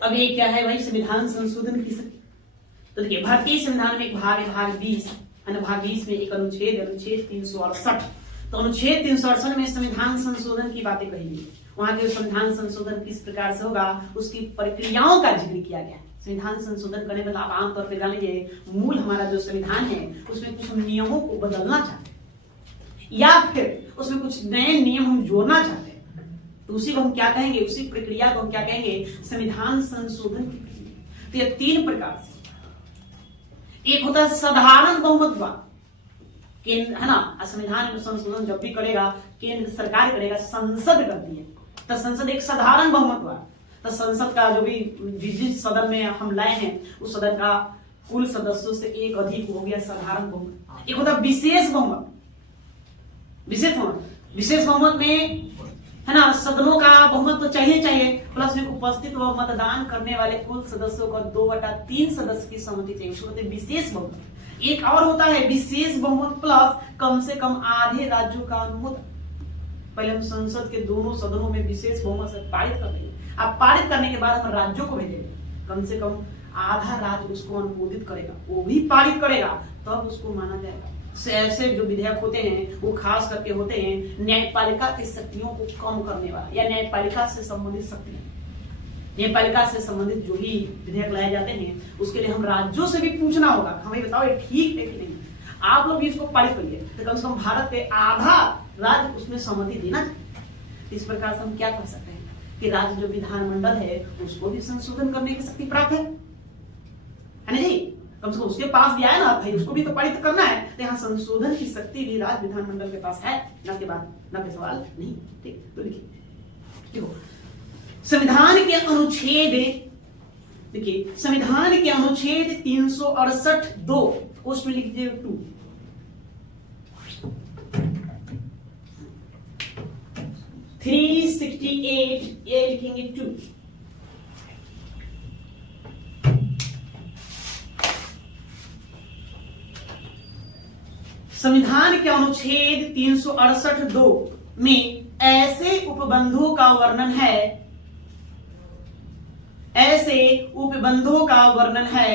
अब ये क्या है भाई? संविधान संशोधन की शक्ति। तो देखिए, भारतीय संविधान में एक भाग है, भाग 20, भाग 20 में एक अनुच्छेद, अनुच्छेद 368। तो अनुच्छेद 368 में संविधान संशोधन की बातें कही गई। वहां के संविधान संशोधन किस प्रकार से होगा, उसकी प्रक्रियाओं का जिक्र किया गया है। संविधान संशोधन करने में आप आमतौर पर जान लीजिए, मूल हमारा जो संविधान है उसमें कुछ नियमों को बदलना चाहते हैं या फिर उसमें कुछ नए नियम हम जोड़ना चाहते हैं, तो उसी को हम क्या कहेंगे? उसी प्रक्रिया को हम क्या कहेंगे? संविधान संशोधन की प्रक्रिया। तो ये 3 प्रकार से, एक होता है साधारण बहुमत द्वारा, केंद्र है ना, संविधान में संशोधन जब भी करेगा केंद्र सरकार करेगा, संसद करती है, तो संसद एक साधारण बहुमत द्वारा। तो संसद का जो भी जिस सदन में हम लाए हैं उस सदन का कुल सदस्यों से एक अधिक हो गया साधारण बहुमत। एक होता है विशेष बहुमत। विशेष बहुमत में है ना, सदनों का बहुमत तो चाहिए, प्लस में उपस्थित व मतदान करने वाले कुल सदस्यों का 2/3 सदस्य की सहमति चाहिए, उसको कहते हैं विशेष बहुमत। एक और होता है विशेष बहुमत प्लस कम से कम आधे राज्यों का अनुमोदन। पहले हम संसद के दोनों सदनों में विशेष बहुमत से पारित कर देंगे। अब पारित करने के बाद हम राज्यों को भेजेंगे, कम से कम आधा राज्य उसको अनुमोदित करेगा, वो भी पारित करेगा, तब उसको माना जाएगा। ऐसे जो विधेयक होते हैं वो खास करके होते हैं न्यायपालिका की शक्तियों को कम करने वाला, या न्यायपालिका से संबंधित शक्तियां। न्यायपालिका से संबंधित जो भी विधेयक लाए जाते हैं उसके लिए हम राज्यों से भी पूछना होगा, हमें बताओ ये ठीक है कि नहीं। आप लोग भी इसको पारित करिए तो कम से कम भारत के आधा राज्य उसमें सहमति देना चाहिए। इस प्रकार से हम क्या कर सकते हैं कि राज्य जो विधानमंडल है उसको भी संशोधन करने की शक्ति प्राप्त है ना जी। कम से कम उसके पास भी आया ना भाई, उसको भी तो पारित करना है। तो यहाँ संशोधन की शक्ति भी राज्य विधानमंडल के पास है, ना के बाद ना के सवाल नहीं। ठीक, तो लिखिए, देखो संविधान के अनुच्छेद, देखिए संविधान के अनुच्छेद 368(2) उसमें लिख दीजिए 2। ये लिखेंगे 2। संविधान के अनुच्छेद 368(2) में ऐसे उपबंधों का वर्णन है, ऐसे उपबंधों का वर्णन है,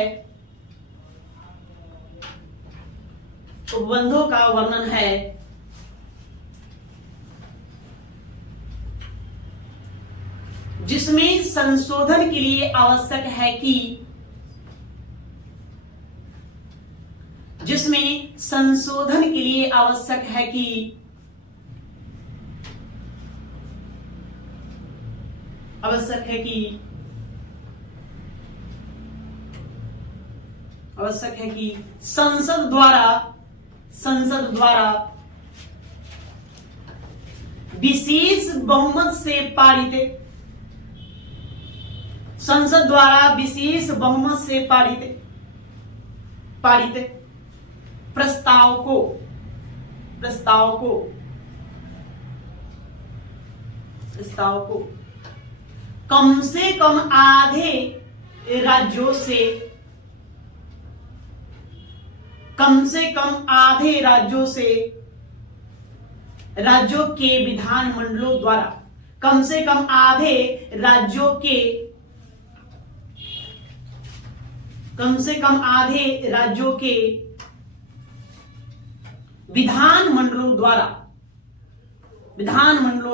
उपबंधों का वर्णन है जिसमें संशोधन के लिए आवश्यक है कि, जिसमें संशोधन के लिए आवश्यक है कि आवश्यक है कि संसद द्वारा विशेष बहुमत से पारित, संसद द्वारा विशेष बहुमत से पारित प्रस्ताव को कम से कम आधे राज्यों से, राज्यों के विधानमंडलों द्वारा, कम से कम आधे राज्यों के विधानमंडलों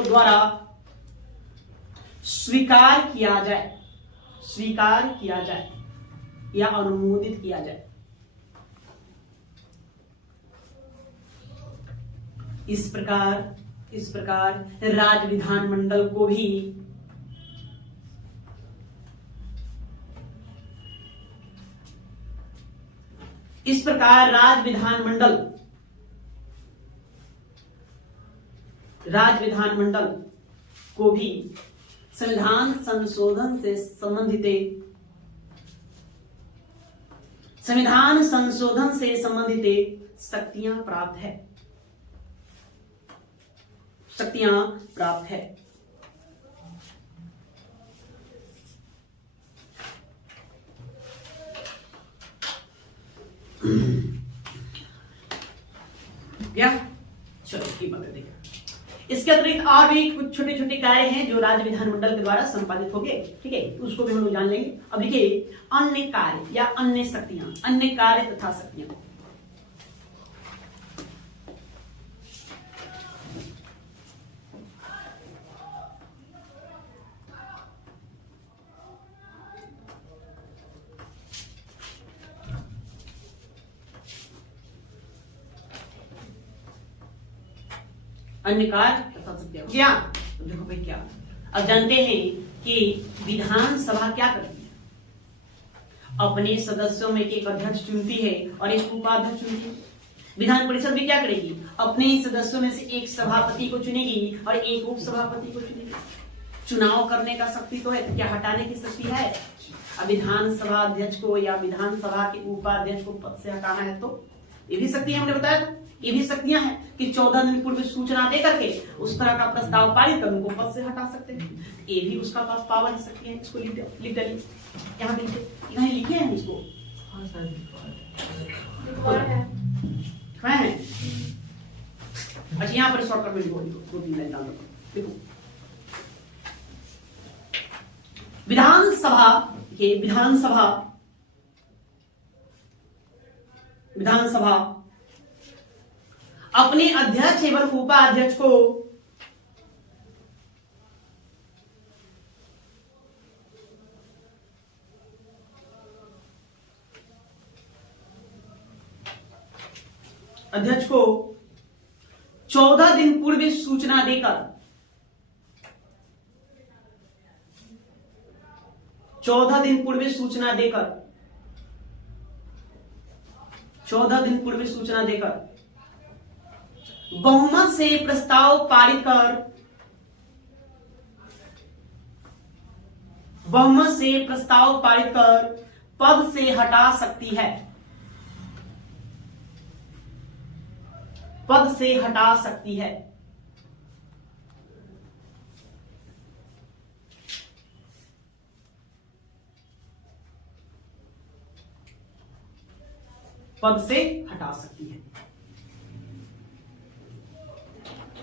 द्वारा स्वीकार किया जाए। स्वीकार किया जाए या अनुमोदित किया जाए। इस प्रकार राज्य विधानमंडल को भी राज्य विधानमंडल को भी संविधान संशोधन से संबंधित शक्तियां प्राप्त है। क्या चलो की बात देखा। इसके अतिरिक्त और भी कुछ छोटे छोटे कार्य हैं जो राज्य विधानमंडल के द्वारा संपादित हो गए, ठीक है, उसको भी हम लोग जान लेंगे। अब देखिए अन्य कार्य या अन्य शक्तियां, अन्य कार्य तथा शक्तियां। अन्य कार्य तथा शक्तियां क्या? तो देखो भाई क्या, अब जानते हैं कि विधानसभा क्या करती है, अपने सदस्यों में एक अध्यक्ष चुनती है और एक उपाध्यक्ष चुनती है। विधान परिषद भी क्या करेगी, अपने सदस्यों में से एक सभापति को चुनेगी और एक उप सभापति को चुनेगी। चुनाव करने का शक्ति तो है, तो क्या हटाने की शक्ति है? अब विधानसभा अध्यक्ष को या विधानसभा के उपाध्यक्ष को पद से हटाना है तो ये भी शक्ति हमने बताया था, ये भी शक्तियां हैं कि 14 दिन पूर्व सूचना दे करके उस तरह का प्रस्ताव पारित कर उनको पद से हटा सकते हैं। ये भी उसका पास पावर है, शक्ति है। इसको लिख डालिए, यहाँ लिखे हैं इसको। है अच्छा, यहाँ पर शॉर्टकट में लिखो, 2-3 लाइन डाल दो। देखो विधानसभा अपने अध्यक्ष एवं उपाध्यक्ष को अध्यक्ष को 14 दिन पूर्व सूचना देकर 14 दिन पूर्व सूचना देकर बहुमत से प्रस्ताव पारित कर पद से हटा सकती है। पद से हटा सकती है। पद से हटा सकती है।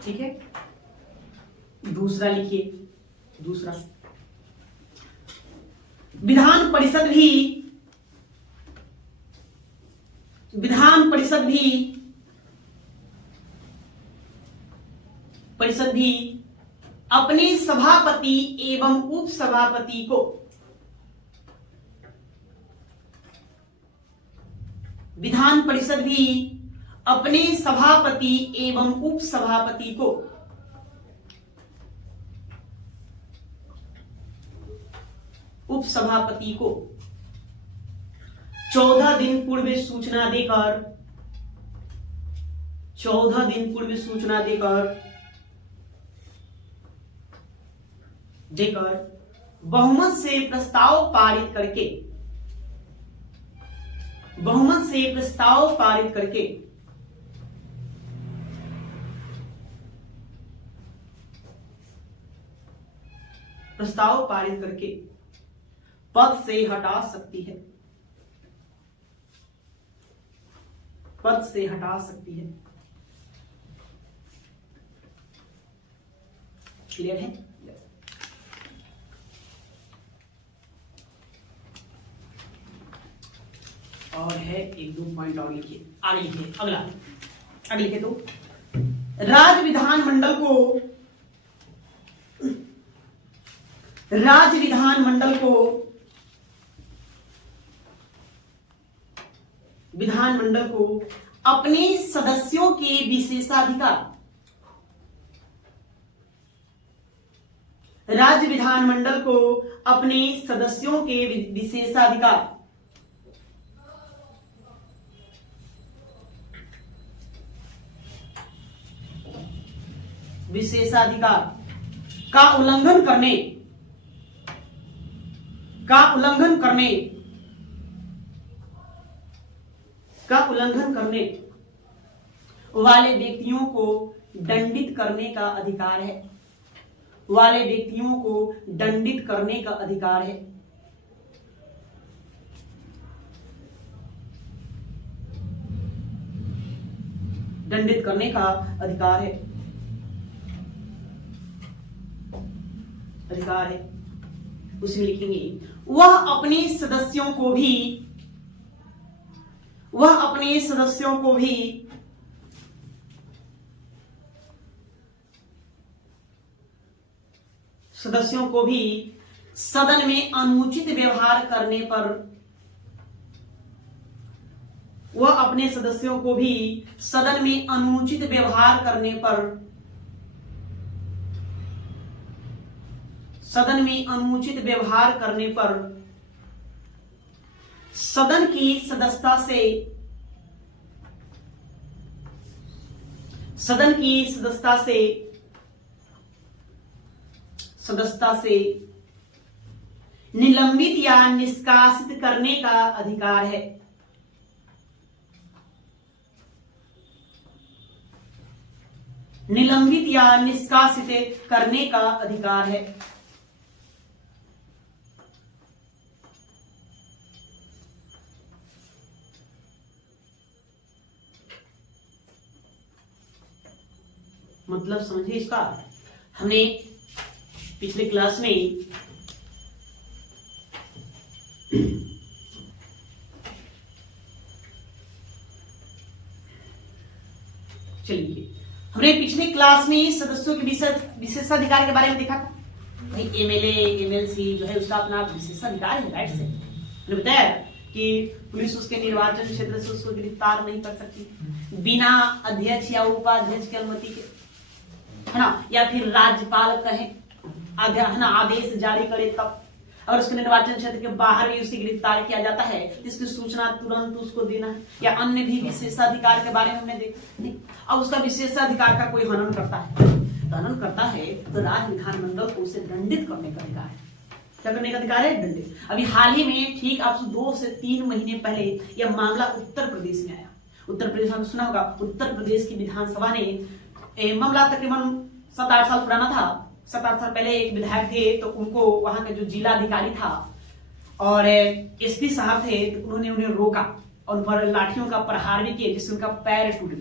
ठीक है, दूसरा लिखिए। दूसरा, विधान परिषद भी अपने सभापति एवं उप सभापति को विधान परिषद भी अपने सभापति एवं उप सभापति को उप सभापति को 14 दिन पूर्व सूचना देकर 14 दिन पूर्व सूचना देकर बहुमत से प्रस्ताव पारित करके पद से हटा सकती है। पद से हटा सकती है। क्लियर है? और है एक दो पॉइंट और लिखिए। आगे लिखिए, अगला आगे लिखिए। तो राज्य विधानमंडल को विधानमंडल को अपने सदस्यों के विशेषाधिकार, राज्य विधानमंडल को अपने सदस्यों के विशेषाधिकार का उल्लंघन करने वाले व्यक्तियों को दंडित करने का अधिकार है। दंडित करने का अधिकार है। उसमें लिखेंगे वह अपने सदस्यों को भी सदन में अनुचित व्यवहार करने पर सदन की सदस्यता से निलंबित या निष्कासित करने का अधिकार है। मतलब समझिए इसका। हमने पिछले क्लास में सदस्यों के विशेषाधिकार के बारे में देखा था। भाई एमएलए एमएलसी जो है उसका अपना विशेषाधिकार है, राइट से मैंने बताया कि पुलिस उसके निर्वाचन क्षेत्र से उसको गिरफ्तार नहीं कर सकती बिना अध्यक्ष या उपाध्यक्ष की अनुमति के, है ना, या फिर राज्यपाल कहे आदेश जारी करे तब। और उसके निर्वाचन क्षेत्र के बाहर भी उसे गिरफ्तार किया जाता है, इसकी सूचना तुरंत उसको देना है। या अन्य भी विशेषाधिकार के बारे में हमने देखा नहीं। अब उसका विशेषाधिकार का कोई हनन करता है तो राज्य विधानमंडल को उसे दंडित करने का अधिकार है। क्या करने का अधिकार है? दंडित। अभी हाल ही में ठीक आप 2 से 3 महीने पहले यह मामला उत्तर प्रदेश में आया। उत्तर प्रदेश में सुना होगा, उत्तर प्रदेश की विधानसभा ने मामला तकरीबन 7-8 साल पुराना था। 7-8 साल पहले एक विधायक थे, तो उनको वहां का जो जिला अधिकारी था और एसपी साहब थे, तो उन्होंने उन्हें रोका और उन पर लाठियों का प्रहार भी किया, जिससे उनका पैर टूट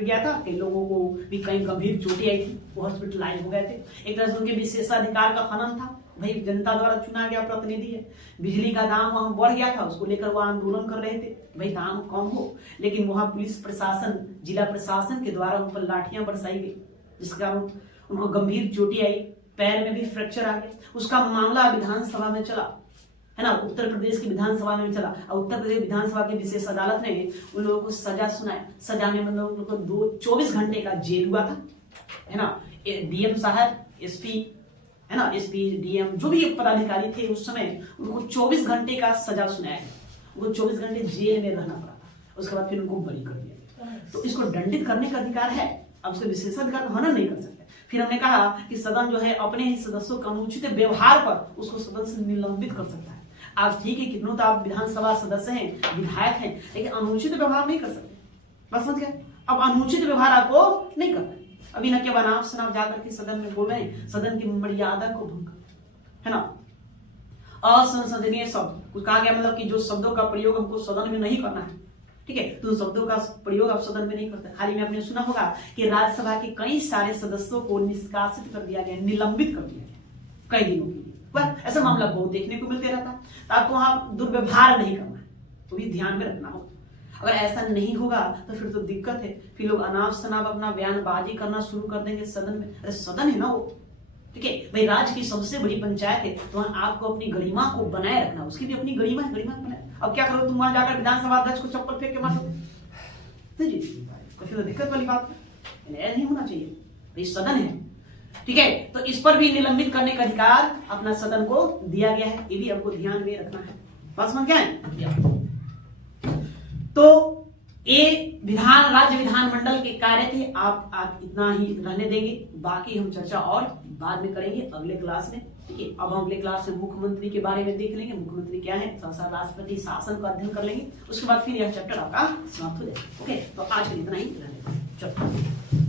गया था। कई लोगों को भी कई गंभीर चोटें आई थी, वो हॉस्पिटलाइज हो गए थे। एक तरह से उनके विशेषाधिकार का हनन था। भाई जनता द्वारा चुना गया प्रतिनिधि है, बिजली का दाम वहां बढ़ गया था, उसको लेकर वो आंदोलन कर रहे थे, भाई दाम कम हो। लेकिन वहां पुलिस प्रशासन, जिला प्रशासन के द्वारा उन पर लाठियां बरसाई गई, जिसके कारण उनको गंभीर चोटें आई, पैर में भी फ्रैक्चर आ गया। उसका मामला विधानसभा में चला, है ना, उत्तर प्रदेश की विधानसभा में चला। और उत्तर प्रदेश विधानसभा की विशेष अदालत ने उन लोगों को सजा सुनाया। सजा में मतलब उन लोगों को 24 घंटे का जेल हुआ था, है ना। डीएम साहब, एसपी, है ना, एसपी डीएम जो भी पदाधिकारी थे उस समय, उनको 24 घंटे का सजा सुनाया गया। उनको 24 घंटे जेल में रहना पड़ा था। उसके बाद फिर उनको बरी कर दिया गया। तो इसको दंडित करने का अधिकार है। अब उसके विशेषाधिकार का हनन नहीं कर सकते। फिर हमने कहा कि सदन जो है अपने ही सदस्यों के अनुचित व्यवहार पर उसको सदन से निलंबित कर सकता है। आप ठीक है, कितनों तो आप विधानसभा सदस्य हैं, विधायक हैं, लेकिन अनुचित व्यवहार नहीं कर सकते। बस समझ गए? अब अनुचित व्यवहार आपको नहीं करना है। अभी न केवल आप सनाव जाकर के सदन में बोल रहे हैं, सदन की मर्यादा को भंग, है ना। असंसदनीय शब्द कुछ कहा गया, मतलब कि जो शब्दों का प्रयोग हमको सदन में नहीं करना है, ठीक है, तो शब्दों का प्रयोग आप सदन में नहीं करते। हाल ही में आपने सुना होगा कि राज्यसभा के कई सारे सदस्यों को निष्कासित कर दिया गया, निलंबित कर दिया गया कई दिनों के लिए। बस ऐसा मामला बहुत देखने को मिलते रहता है। तो आपको वहां दुर्व्यवहार नहीं करना है, तो भी ध्यान में रखना हो। अगर ऐसा नहीं होगा तो फिर तो दिक्कत है। फिर लोग अनाप शनाप अपना बयानबाजी करना शुरू कर देंगे सदन में। अरे सदन है ना वो, ठीक है भाई, राज्य की सबसे बड़ी पंचायत है, तो आपको अपनी गरिमा को बनाए रखना, उसकी भी अपनी गरिमा है, गरिमा बनाए। अब क्या करो तुम वहां जाकर विधानसभा अध्यक्ष को चप्पल फेंक के मारो, जी कुछ तो दिक्कत वाली बात नहीं होना चाहिए भाई, सदन है, ठीक है। तो इस पर भी निलंबित करने का अधिकार अपना सदन को दिया गया है, ये भी आपको ध्यान में रखना है। बात समझ क्या है? तो ये राज्य विधानमंडल के कार्य थे, आप इतना ही रहने देंगे, बाकी हम चर्चा और बाद में करेंगे अगले क्लास में, ठीक है। अब हम अगले क्लास में मुख्यमंत्री के बारे में देख लेंगे, मुख्यमंत्री क्या है, राष्ट्रपति शासन का अध्ययन कर लेंगे, उसके बाद फिर यह चैप्टर आपका समाप्त हो जाएगा। ओके, तो आज के लिए इतना ही रहने देंगे, चलो।